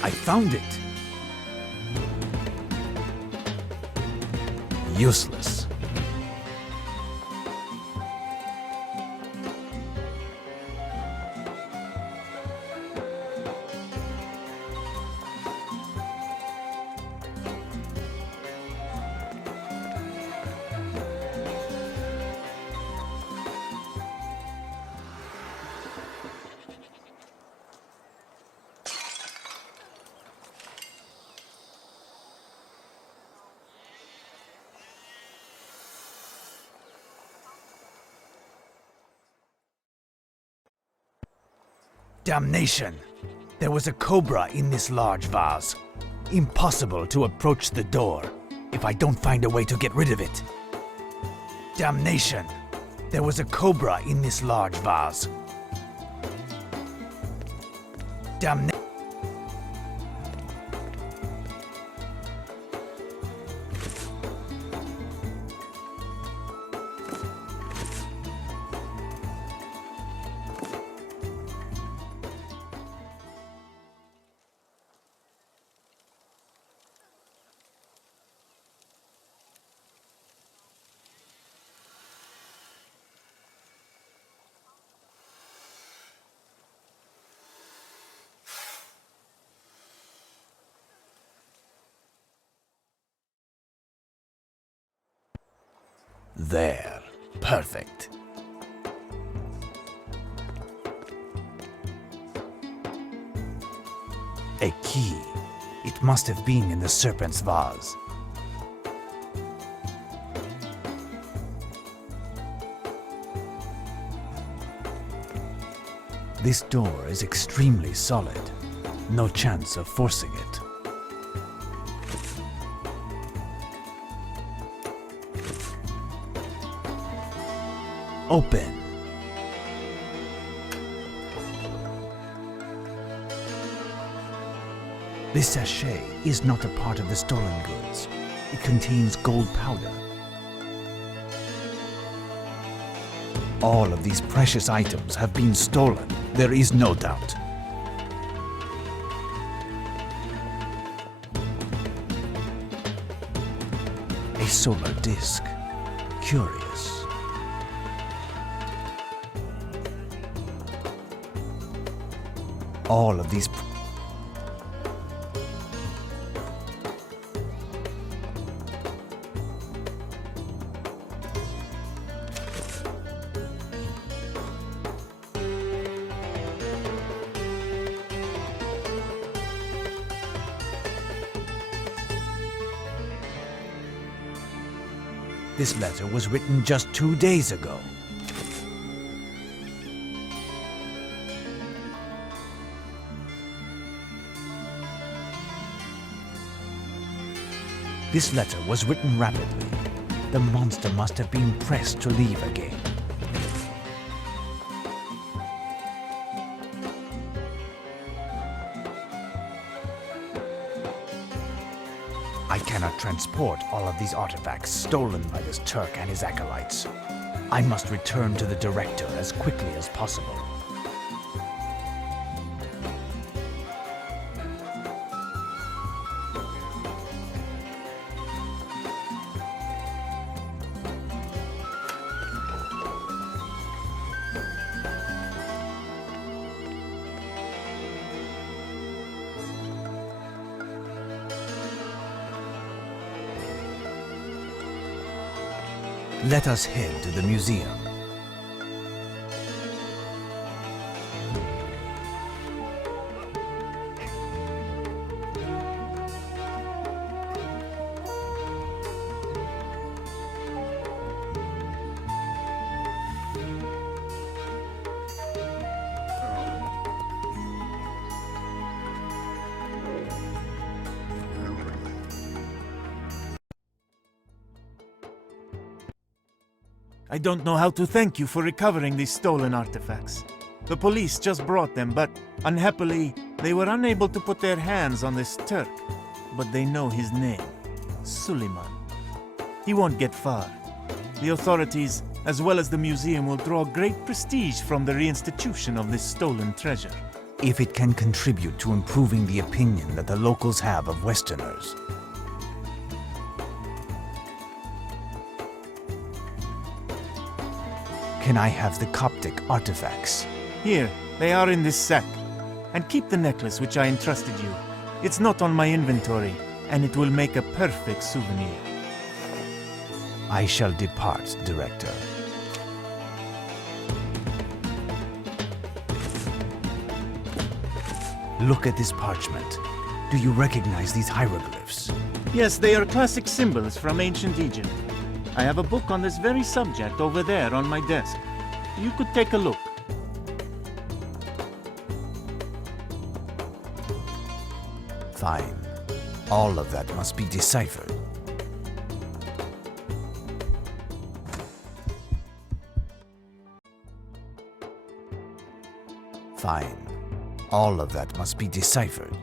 I found it. Useless. Damnation! There was a cobra in this large vase. Impossible to approach the door if I don't find a way to get rid of it. Damnation! There was a cobra in this large vase. Damnation! There. Perfect. A key. It must have been in the serpent's vase. This door is extremely solid. No chance of forcing it. Open. This sachet is not a part of the stolen goods. It contains gold powder. All of these precious items have been stolen. There is no doubt. A solar disk. Curious. All of these This letter was written just 2 days ago. This letter was written rapidly. The monster must have been pressed to leave again. I cannot transport all of these artifacts stolen by this Turk and his acolytes. I must return to the director as quickly as possible. Let us head to the museum. I don't know how to thank you for recovering these stolen artifacts. The police just brought them, but unhappily, they were unable to put their hands on this Turk. But they know his name, Suleiman. He won't get far. The authorities, as well as the museum, will draw great prestige from the reinstitution of this stolen treasure. If it can contribute to improving the opinion that the locals have of Westerners. Can I have the Coptic artifacts? Here, they are in this sack. And keep the necklace which I entrusted you. It's not on my inventory, and it will make a perfect souvenir. I shall depart, Director. Look at this parchment. Do you recognize these hieroglyphs? Yes, they are classic symbols from ancient Egypt. I have a book on this very subject over there on my desk. You could take a look. Fine. All of that must be deciphered. Fine. All of that must be deciphered.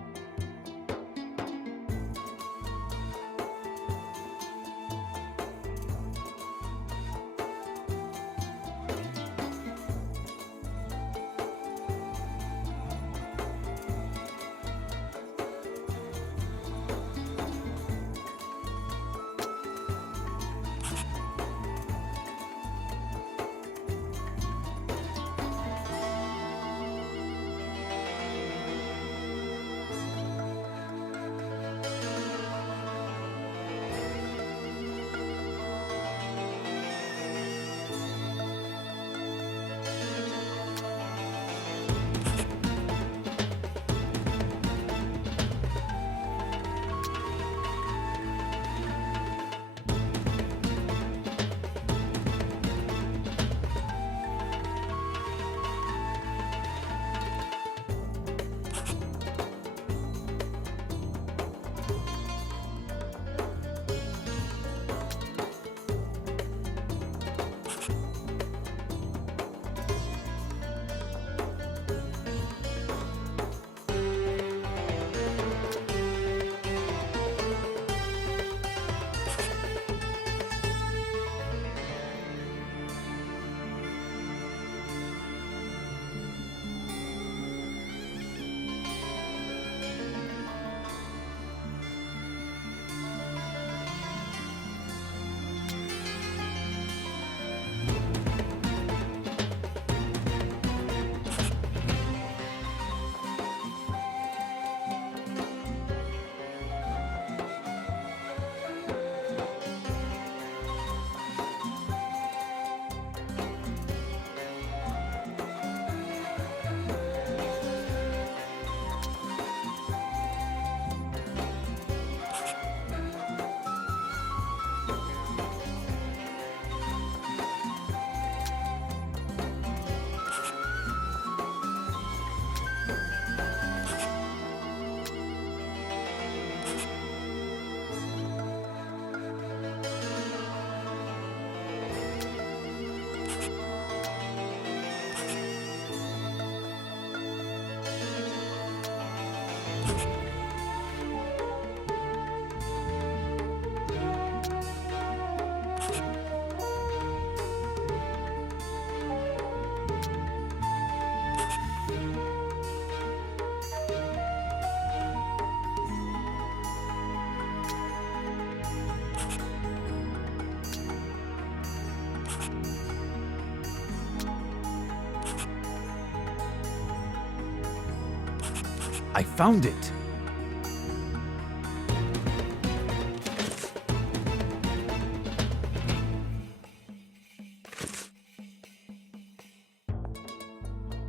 I found it.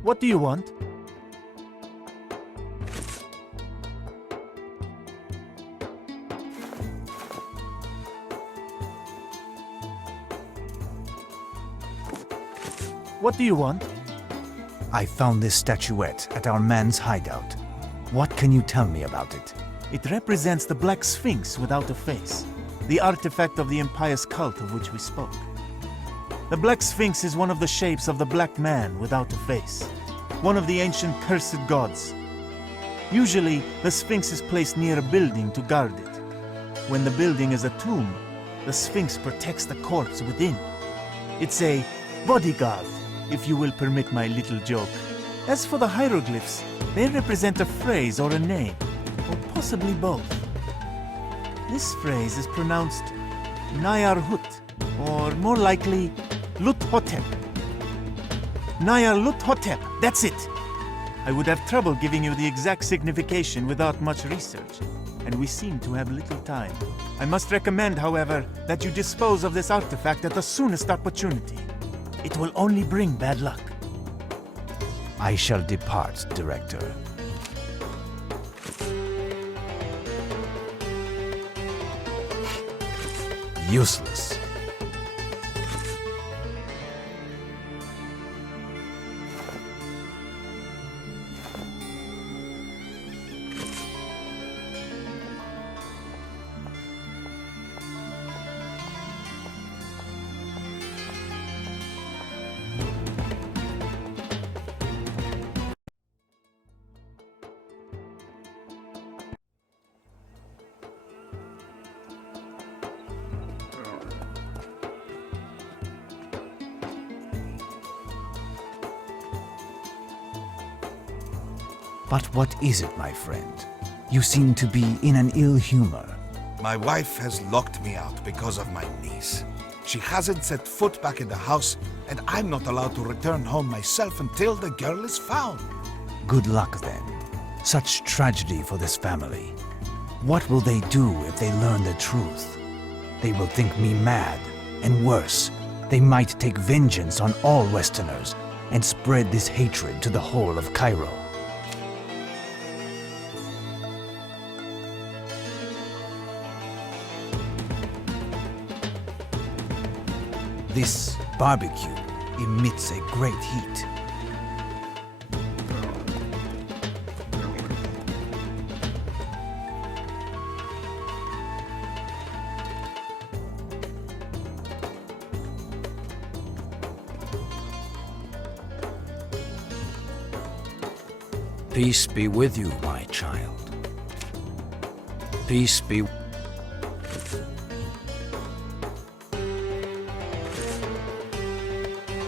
What do you want? What do you want? I found this statuette at our man's hideout. What can you tell me about it? It represents the Black Sphinx without a face, the artifact of the impious cult of which we spoke. The Black Sphinx is one of the shapes of the Black Man without a face, one of the ancient cursed gods. Usually, the Sphinx is placed near a building to guard it. When the building is a tomb, the Sphinx protects the corpse within. It's a bodyguard, if you will permit my little joke. As for the hieroglyphs, they represent a phrase or a name, or possibly both. This phrase is pronounced Nayarhut, or more likely, Luthotep. Nayarluthotep, that's it! I would have trouble giving you the exact signification without much research, and we seem to have little time. I must recommend, however, that you dispose of this artifact at the soonest opportunity. It will only bring bad luck. I shall depart, Director. Useless. But what is it, my friend? You seem to be in an ill humor. My wife has locked me out because of my niece. She hasn't set foot back in the house, and I'm not allowed to return home myself until the girl is found. Good luck, then. Such tragedy for this family. What will they do if they learn the truth? They will think me mad, and worse, they might take vengeance on all Westerners and spread this hatred to the whole of Cairo. This barbecue emits a great heat. Peace be with you, my child. Peace be.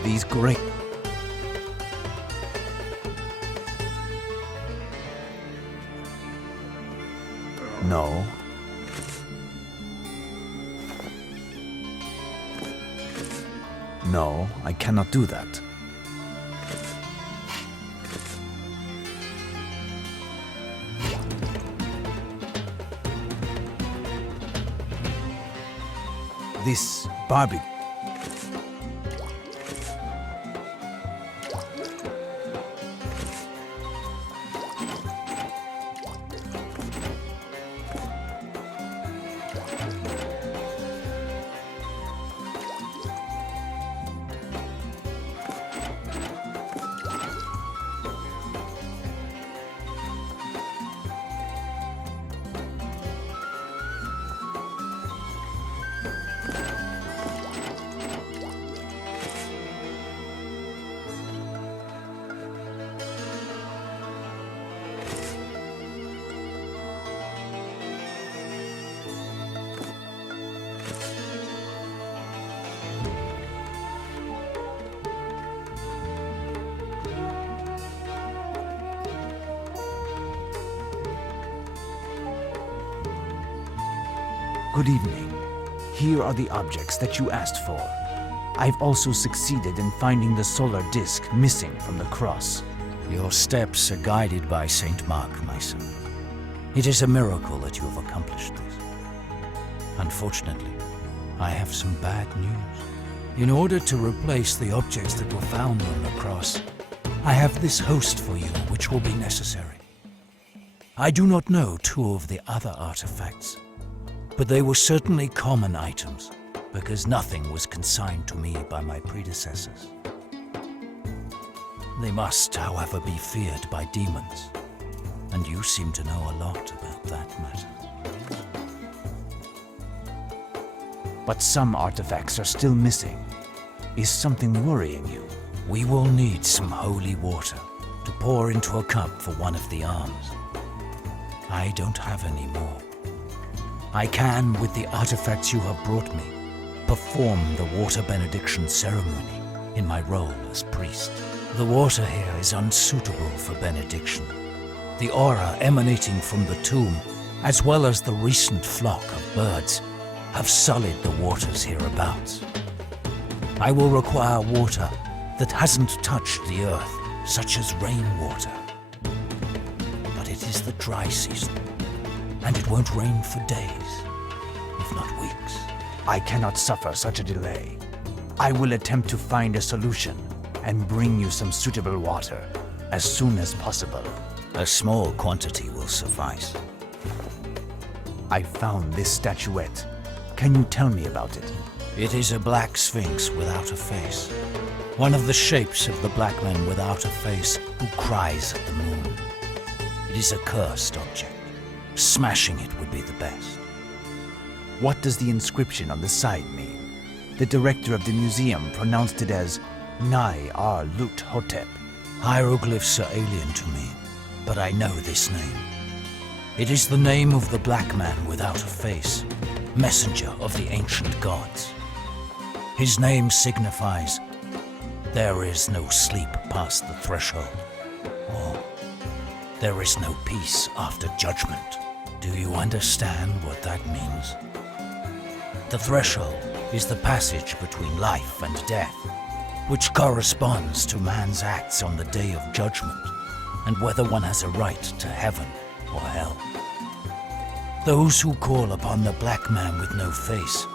These great... No. No, I cannot do that. This barbecue... Good evening. Here are the objects that you asked for. I've also succeeded in finding the solar disk missing from the cross. Your steps are guided by Saint Mark, my son. It is a miracle that you have accomplished this. Unfortunately, I have some bad news. In order to replace the objects that were found on the cross, I have this host for you, which will be necessary. I do not know two of the other artifacts, but they were certainly common items, because nothing was consigned to me by my predecessors. They must, however, be feared by demons, and you seem to know a lot about that matter. But some artifacts are still missing. Is something worrying you? We will need some holy water to pour into a cup for one of the arms. I don't have any more. I can, with the artifacts you have brought me, perform the water benediction ceremony in my role as priest. The water here is unsuitable for benediction. The aura emanating from the tomb, as well as the recent flock of birds, have sullied the waters hereabouts. I will require water that hasn't touched the earth, such as rainwater. But it is the dry season, and it won't rain for days, if not weeks. I cannot suffer such a delay. I will attempt to find a solution and bring you some suitable water as soon as possible. A small quantity will suffice. I found this statuette. Can you tell me about it? It is a black sphinx without a face. One of the shapes of the black man without a face who cries at the moon. It is a cursed object. Smashing it would be the best. What does the inscription on the side mean? The director of the museum pronounced it as Nai Ar Lut Hotep. Hieroglyphs are alien to me, but I know this name. It is the name of the black man without a face, messenger of the ancient gods. His name signifies, there is no sleep past the threshold, or there is no peace after judgment. Do you understand what that means? The threshold is the passage between life and death, which corresponds to man's acts on the day of judgment, and whether one has a right to heaven or hell. Those who call upon the black man with no face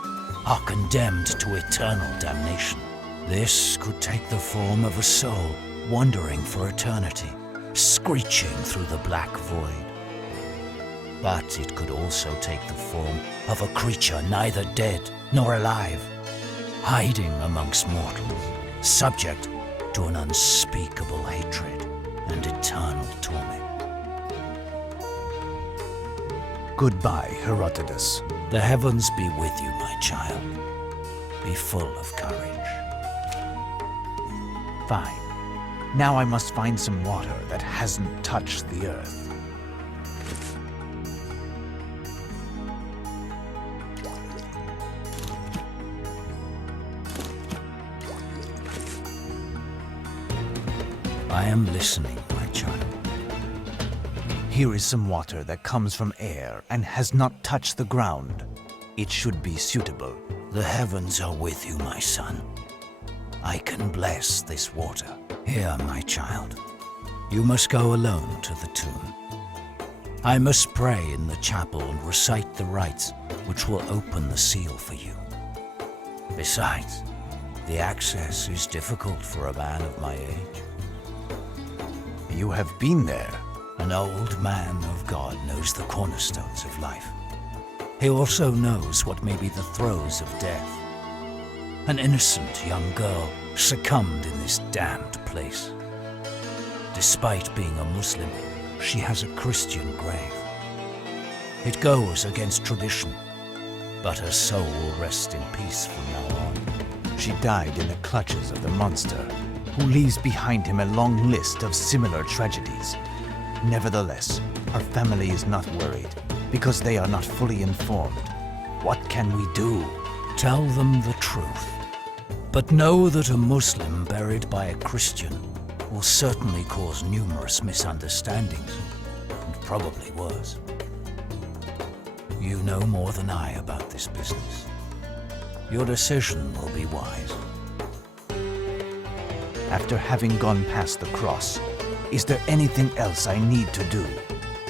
are condemned to eternal damnation. This could take the form of a soul wandering for eternity, screeching through the black void. But it could also take the form of a creature neither dead nor alive, hiding amongst mortals, subject to an unspeakable hatred and eternal torment. Goodbye, Herodotus. The heavens be with you, my child. Be full of courage. Fine. Now I must find some water that hasn't touched the earth. I am listening, my child. Here is some water that comes from air and has not touched the ground. It should be suitable. The heavens are with you, my son. I can bless this water. Here, my child. You must go alone to the tomb. I must pray in the chapel and recite the rites which will open the seal for you. Besides, the access is difficult for a man of my age. You have been there. An old man of God knows the cornerstones of life. He also knows what may be the throes of death. An innocent young girl succumbed in this damned place. Despite being a Muslim, she has a Christian grave. It goes against tradition, but her soul will rest in peace from now on. She died in the clutches of the monster, who leaves behind him a long list of similar tragedies. Nevertheless, her family is not worried, because they are not fully informed. What can we do? Tell them the truth. But know that a Muslim buried by a Christian will certainly cause numerous misunderstandings, and probably worse. You know more than I about this business. Your decision will be wise. After having gone past the cross, Is there anything else I need to do?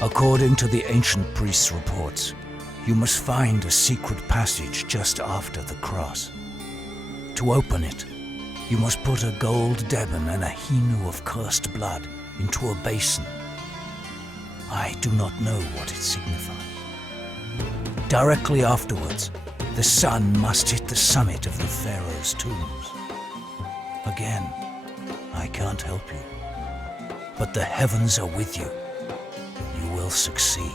According to the ancient priest's reports, you must find a secret passage just after the cross. To open it, you must put a gold deben and a hinu of cursed blood into a basin. I do not know what it signifies. Directly afterwards, the sun must hit the summit of the pharaoh's tombs. Again, I can't help you, but the heavens are with you. You will succeed.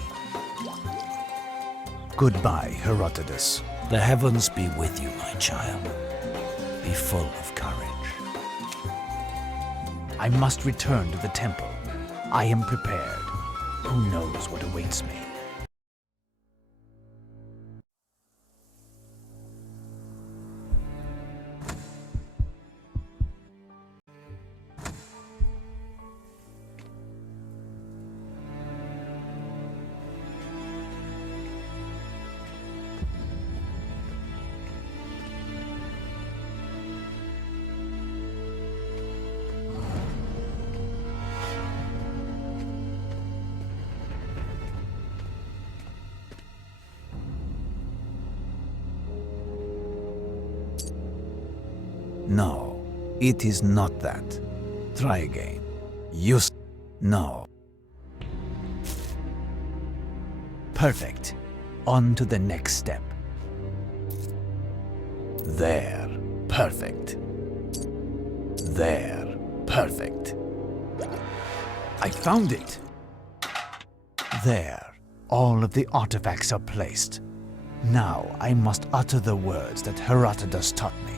Goodbye, Herodotus. The heavens be with you, my child. Be full of courage. I must return to the temple. I am prepared. Who knows what awaits me? No, it is not that. Try again. No. Perfect. On to the next step. There. Perfect. There. Perfect. I found it. There. All of the artifacts are placed. Now I must utter the words that Herodotus taught me.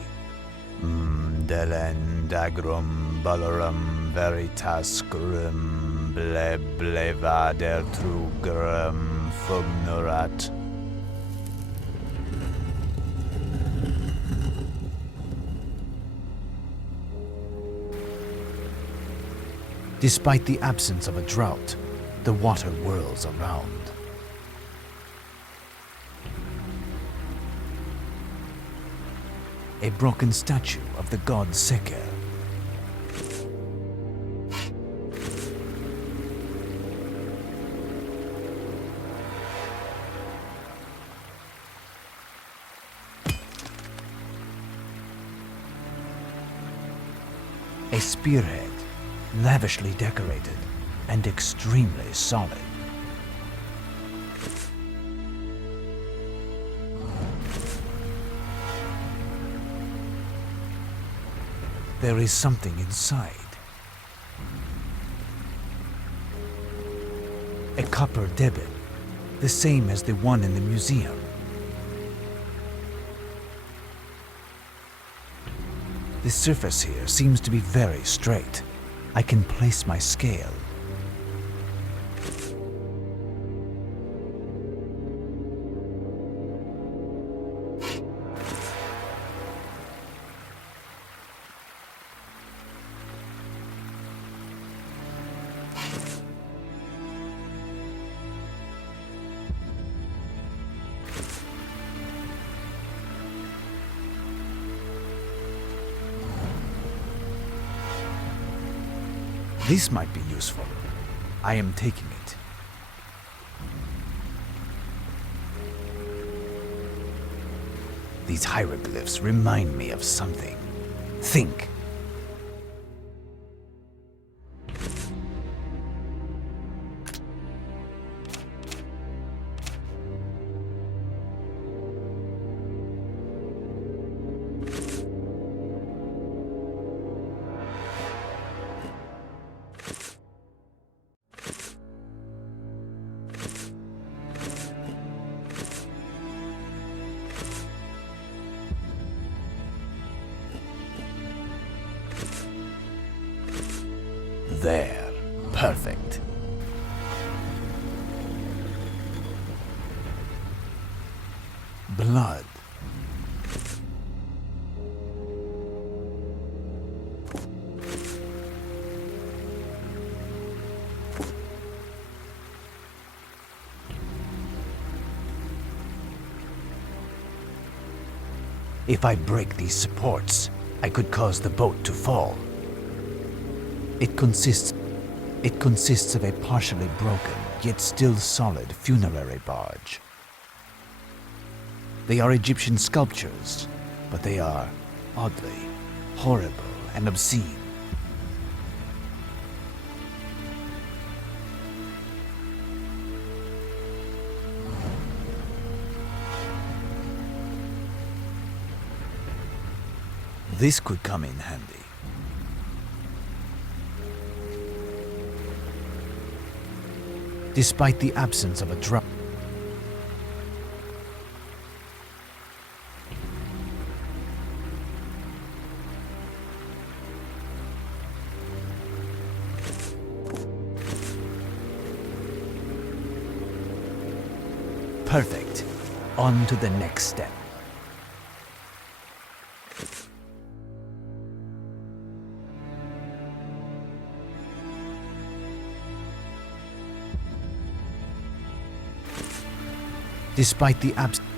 Delen dagrum balarum veritas grum ble blevader trugrum fugnurat. Despite the absence of a drought, the water whirls around. A broken statue of the god Seker. A spearhead, lavishly decorated and extremely solid. There is something inside. A copper debit, the same as the one in the museum. The surface here seems to be very straight. I can place my scale. This might be useful. I am taking it. These hieroglyphs remind me of something. Think. There. Perfect. Blood. If I break these supports, I could cause the boat to fall. It consists It consists of a partially broken, yet still solid funerary barge. They are Egyptian sculptures, but they are oddly horrible and obscene. This could come in handy. Despite the absence of a drum, perfect. On to the next step. Despite the absence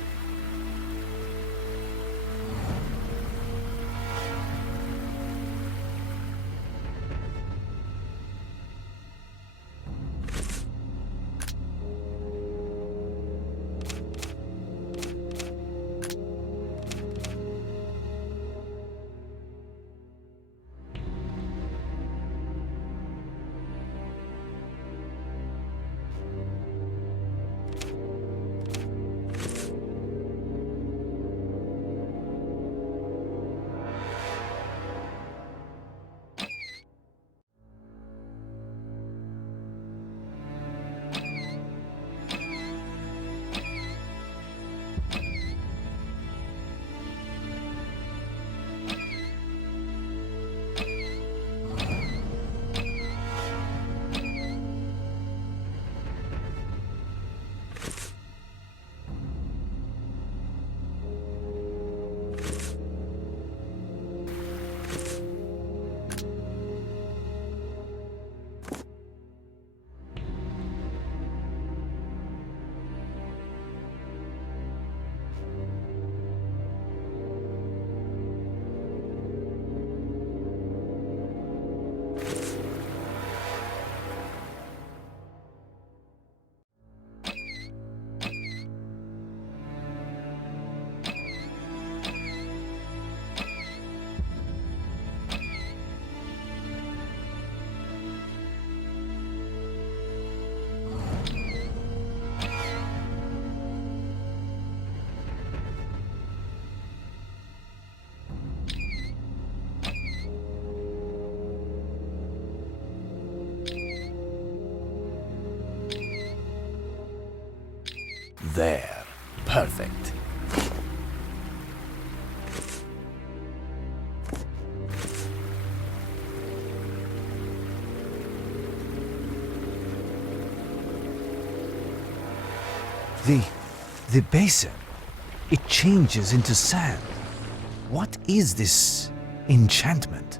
there. Perfect. The basin, it changes into sand. What is this enchantment?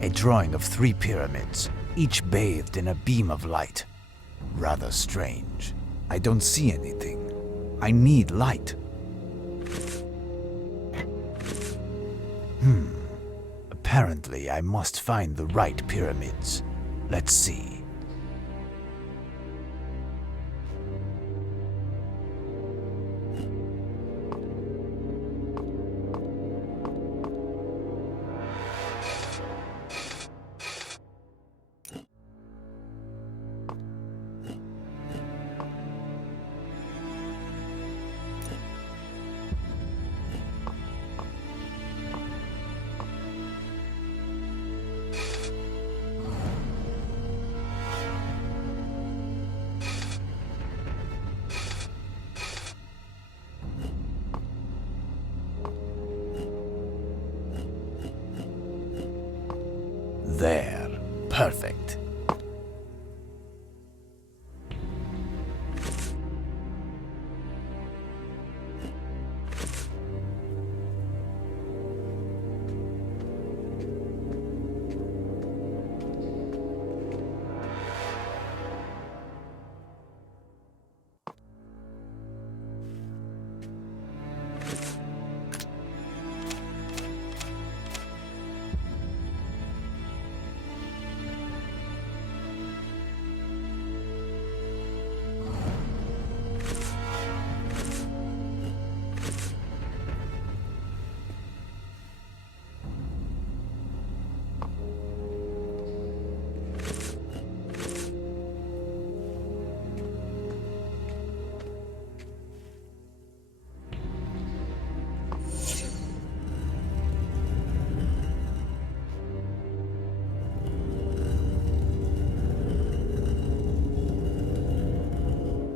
A drawing of 3 pyramids, each bathed in a beam of light. Rather strange. I don't see anything. I need light. Apparently, I must find the right pyramids. Let's see. There. Perfect.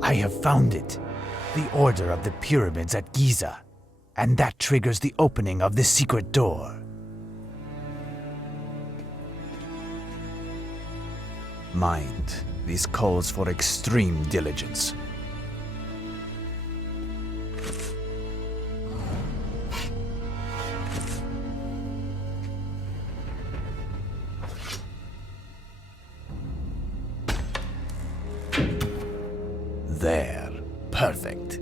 I have found it. The Order of the Pyramids at Giza. And that triggers the opening of the secret door. Mind, this calls for extreme diligence. There. Perfect.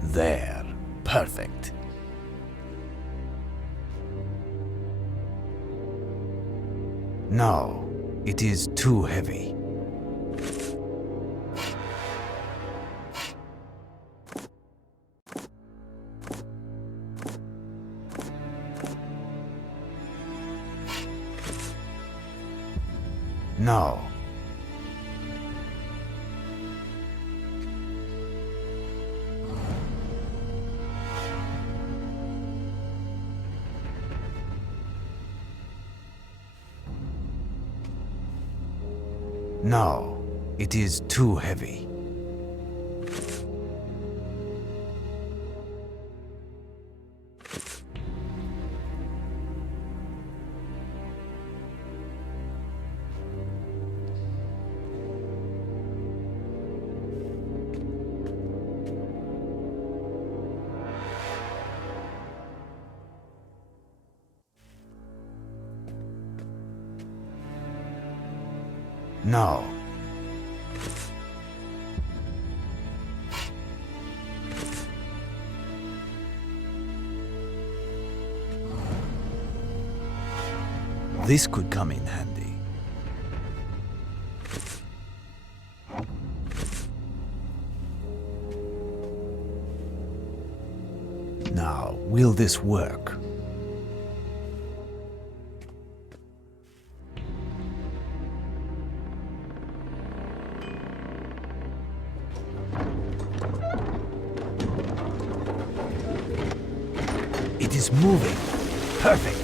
There. Perfect. No, it is too heavy. No. No, it is too heavy. No. This could come in handy. Now, will this work? It is moving. Perfect.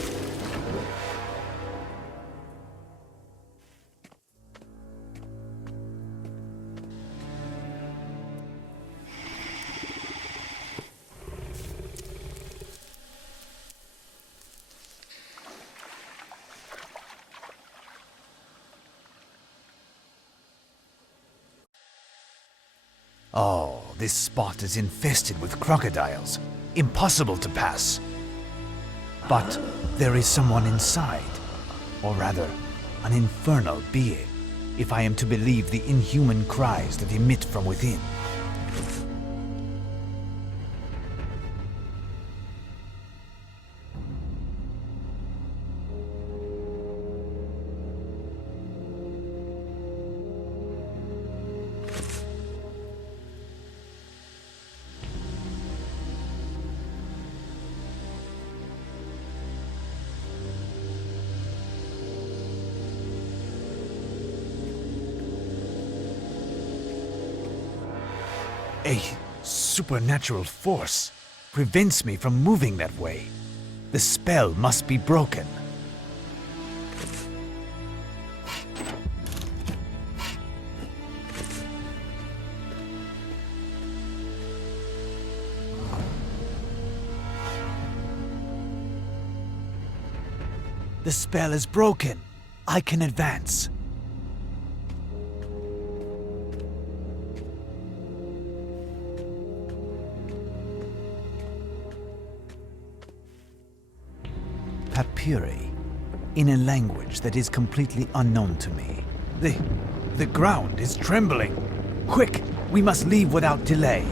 Oh, this spot is infested with crocodiles. Impossible to pass. But there is someone inside. Or rather, an infernal being, if I am to believe the inhuman cries that emit from within. A supernatural force prevents me from moving that way. The spell must be broken. The spell is broken. I can advance. Papyri, in a language that is completely unknown to me. The ground is trembling. Quick, we must leave without delay.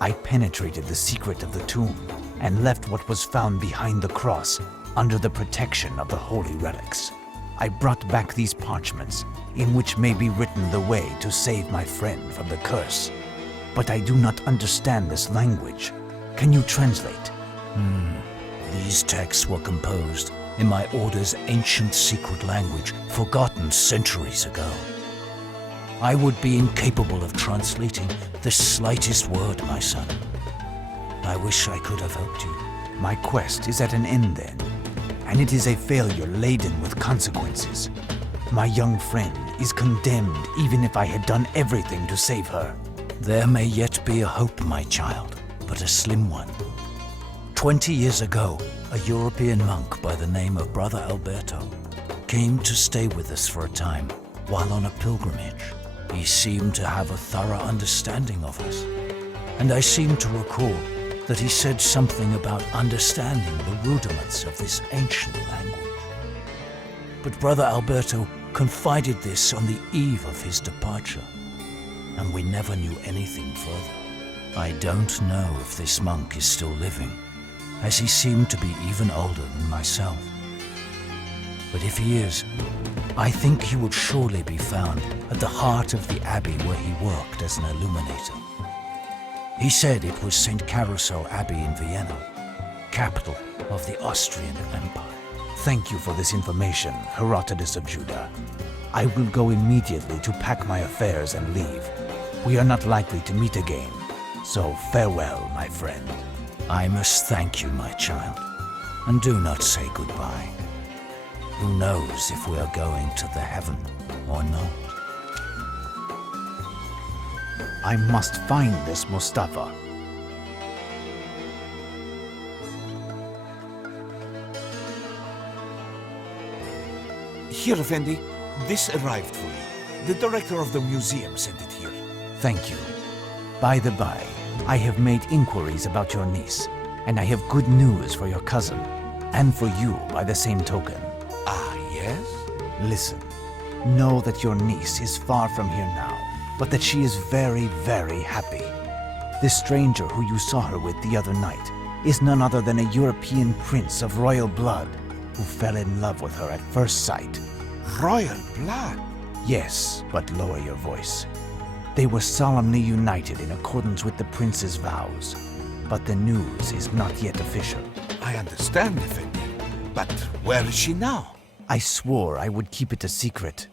I penetrated the secret of the tomb and left what was found behind the cross under the protection of the holy relics. I brought back these parchments, in which may be written the way to save my friend from the curse. But I do not understand this language. Can you translate? These texts were composed in my order's ancient secret language, forgotten centuries ago. I would be incapable of translating the slightest word, my son. I wish I could have helped you. My quest is at an end then, and it is a failure laden with consequences. My young friend is condemned even if I had done everything to save her. There may yet be a hope, my child, but a slim one. 20 years ago, a European monk by the name of Brother Alberto came to stay with us for a time while on a pilgrimage. He seemed to have a thorough understanding of us, and I seem to recall that he said something about understanding the rudiments of this ancient language. But Brother Alberto confided this on the eve of his departure, and we never knew anything further. I don't know if this monk is still living, as he seemed to be even older than myself. But if he is, I think he would surely be found at the heart of the abbey where he worked as an illuminator. He said it was St. Carousel Abbey in Vienna, capital of the Austrian Empire. Thank you for this information, Herodotus of Judah. I will go immediately to pack my affairs and leave. We are not likely to meet again, so farewell, my friend. I must thank you, my child, and do not say goodbye. Who knows if we are going to the heaven or not? I must find this Mustafa. Here, Effendi. This arrived for you. The director of the museum sent it here. Thank you. By the by, I have made inquiries about your niece, and I have good news for your cousin, and for you by the same token. Ah, yes? Listen, know that your niece is far from here now, but that she is very, very happy. This stranger who you saw her with the other night is none other than a European prince of royal blood who fell in love with her at first sight. Royal blood? Yes, but lower your voice. They were solemnly united in accordance with the prince's vows, but the news is not yet official. I understand, Effendi. But where is she now? I swore I would keep it a secret.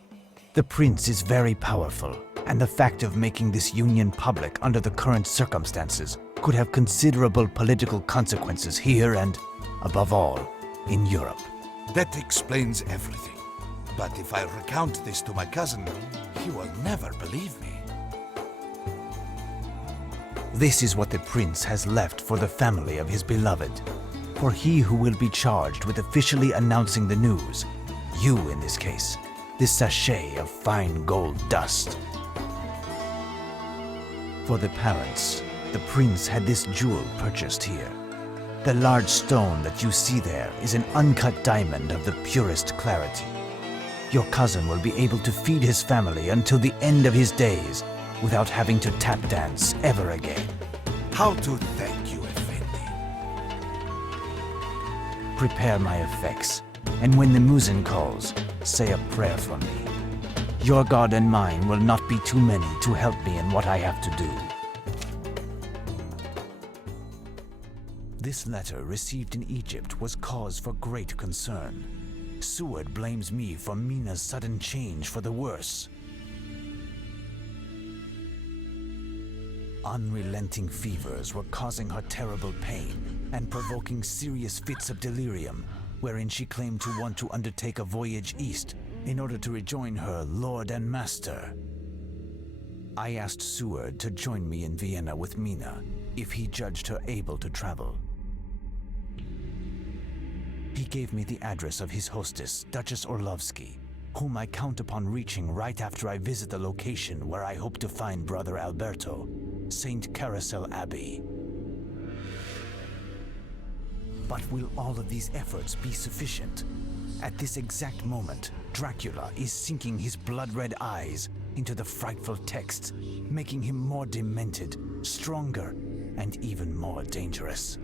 The prince is very powerful, and the fact of making this union public under the current circumstances could have considerable political consequences here and, above all, in Europe. That explains everything. But if I recount this to my cousin, he will never believe me. This is what the prince has left for the family of his beloved. For he who will be charged with officially announcing the news, you in this case, this sachet of fine gold dust. For the parents, the prince had this jewel purchased here. The large stone that you see there is an uncut diamond of the purest clarity. Your cousin will be able to feed his family until the end of his days without having to tap dance ever again. How to thank you, Effendi. Prepare my effects, and when the muezzin calls, say a prayer for me. Your God and mine will not be too many to help me in what I have to do. This letter received in Egypt was cause for great concern. Seward blames me for Mina's sudden change for the worse. Unrelenting fevers were causing her terrible pain and provoking serious fits of delirium, wherein she claimed to want to undertake a voyage east in order to rejoin her lord and master. I asked Seward to join me in Vienna with Mina if he judged her able to travel. He gave me the address of his hostess, Duchess Orlovsky, whom I count upon reaching right after I visit the location where I hope to find Brother Alberto, St. Carousel Abbey. But will all of these efforts be sufficient? At this exact moment, Dracula is sinking his blood-red eyes into the frightful text, making him more demented, stronger, and even more dangerous.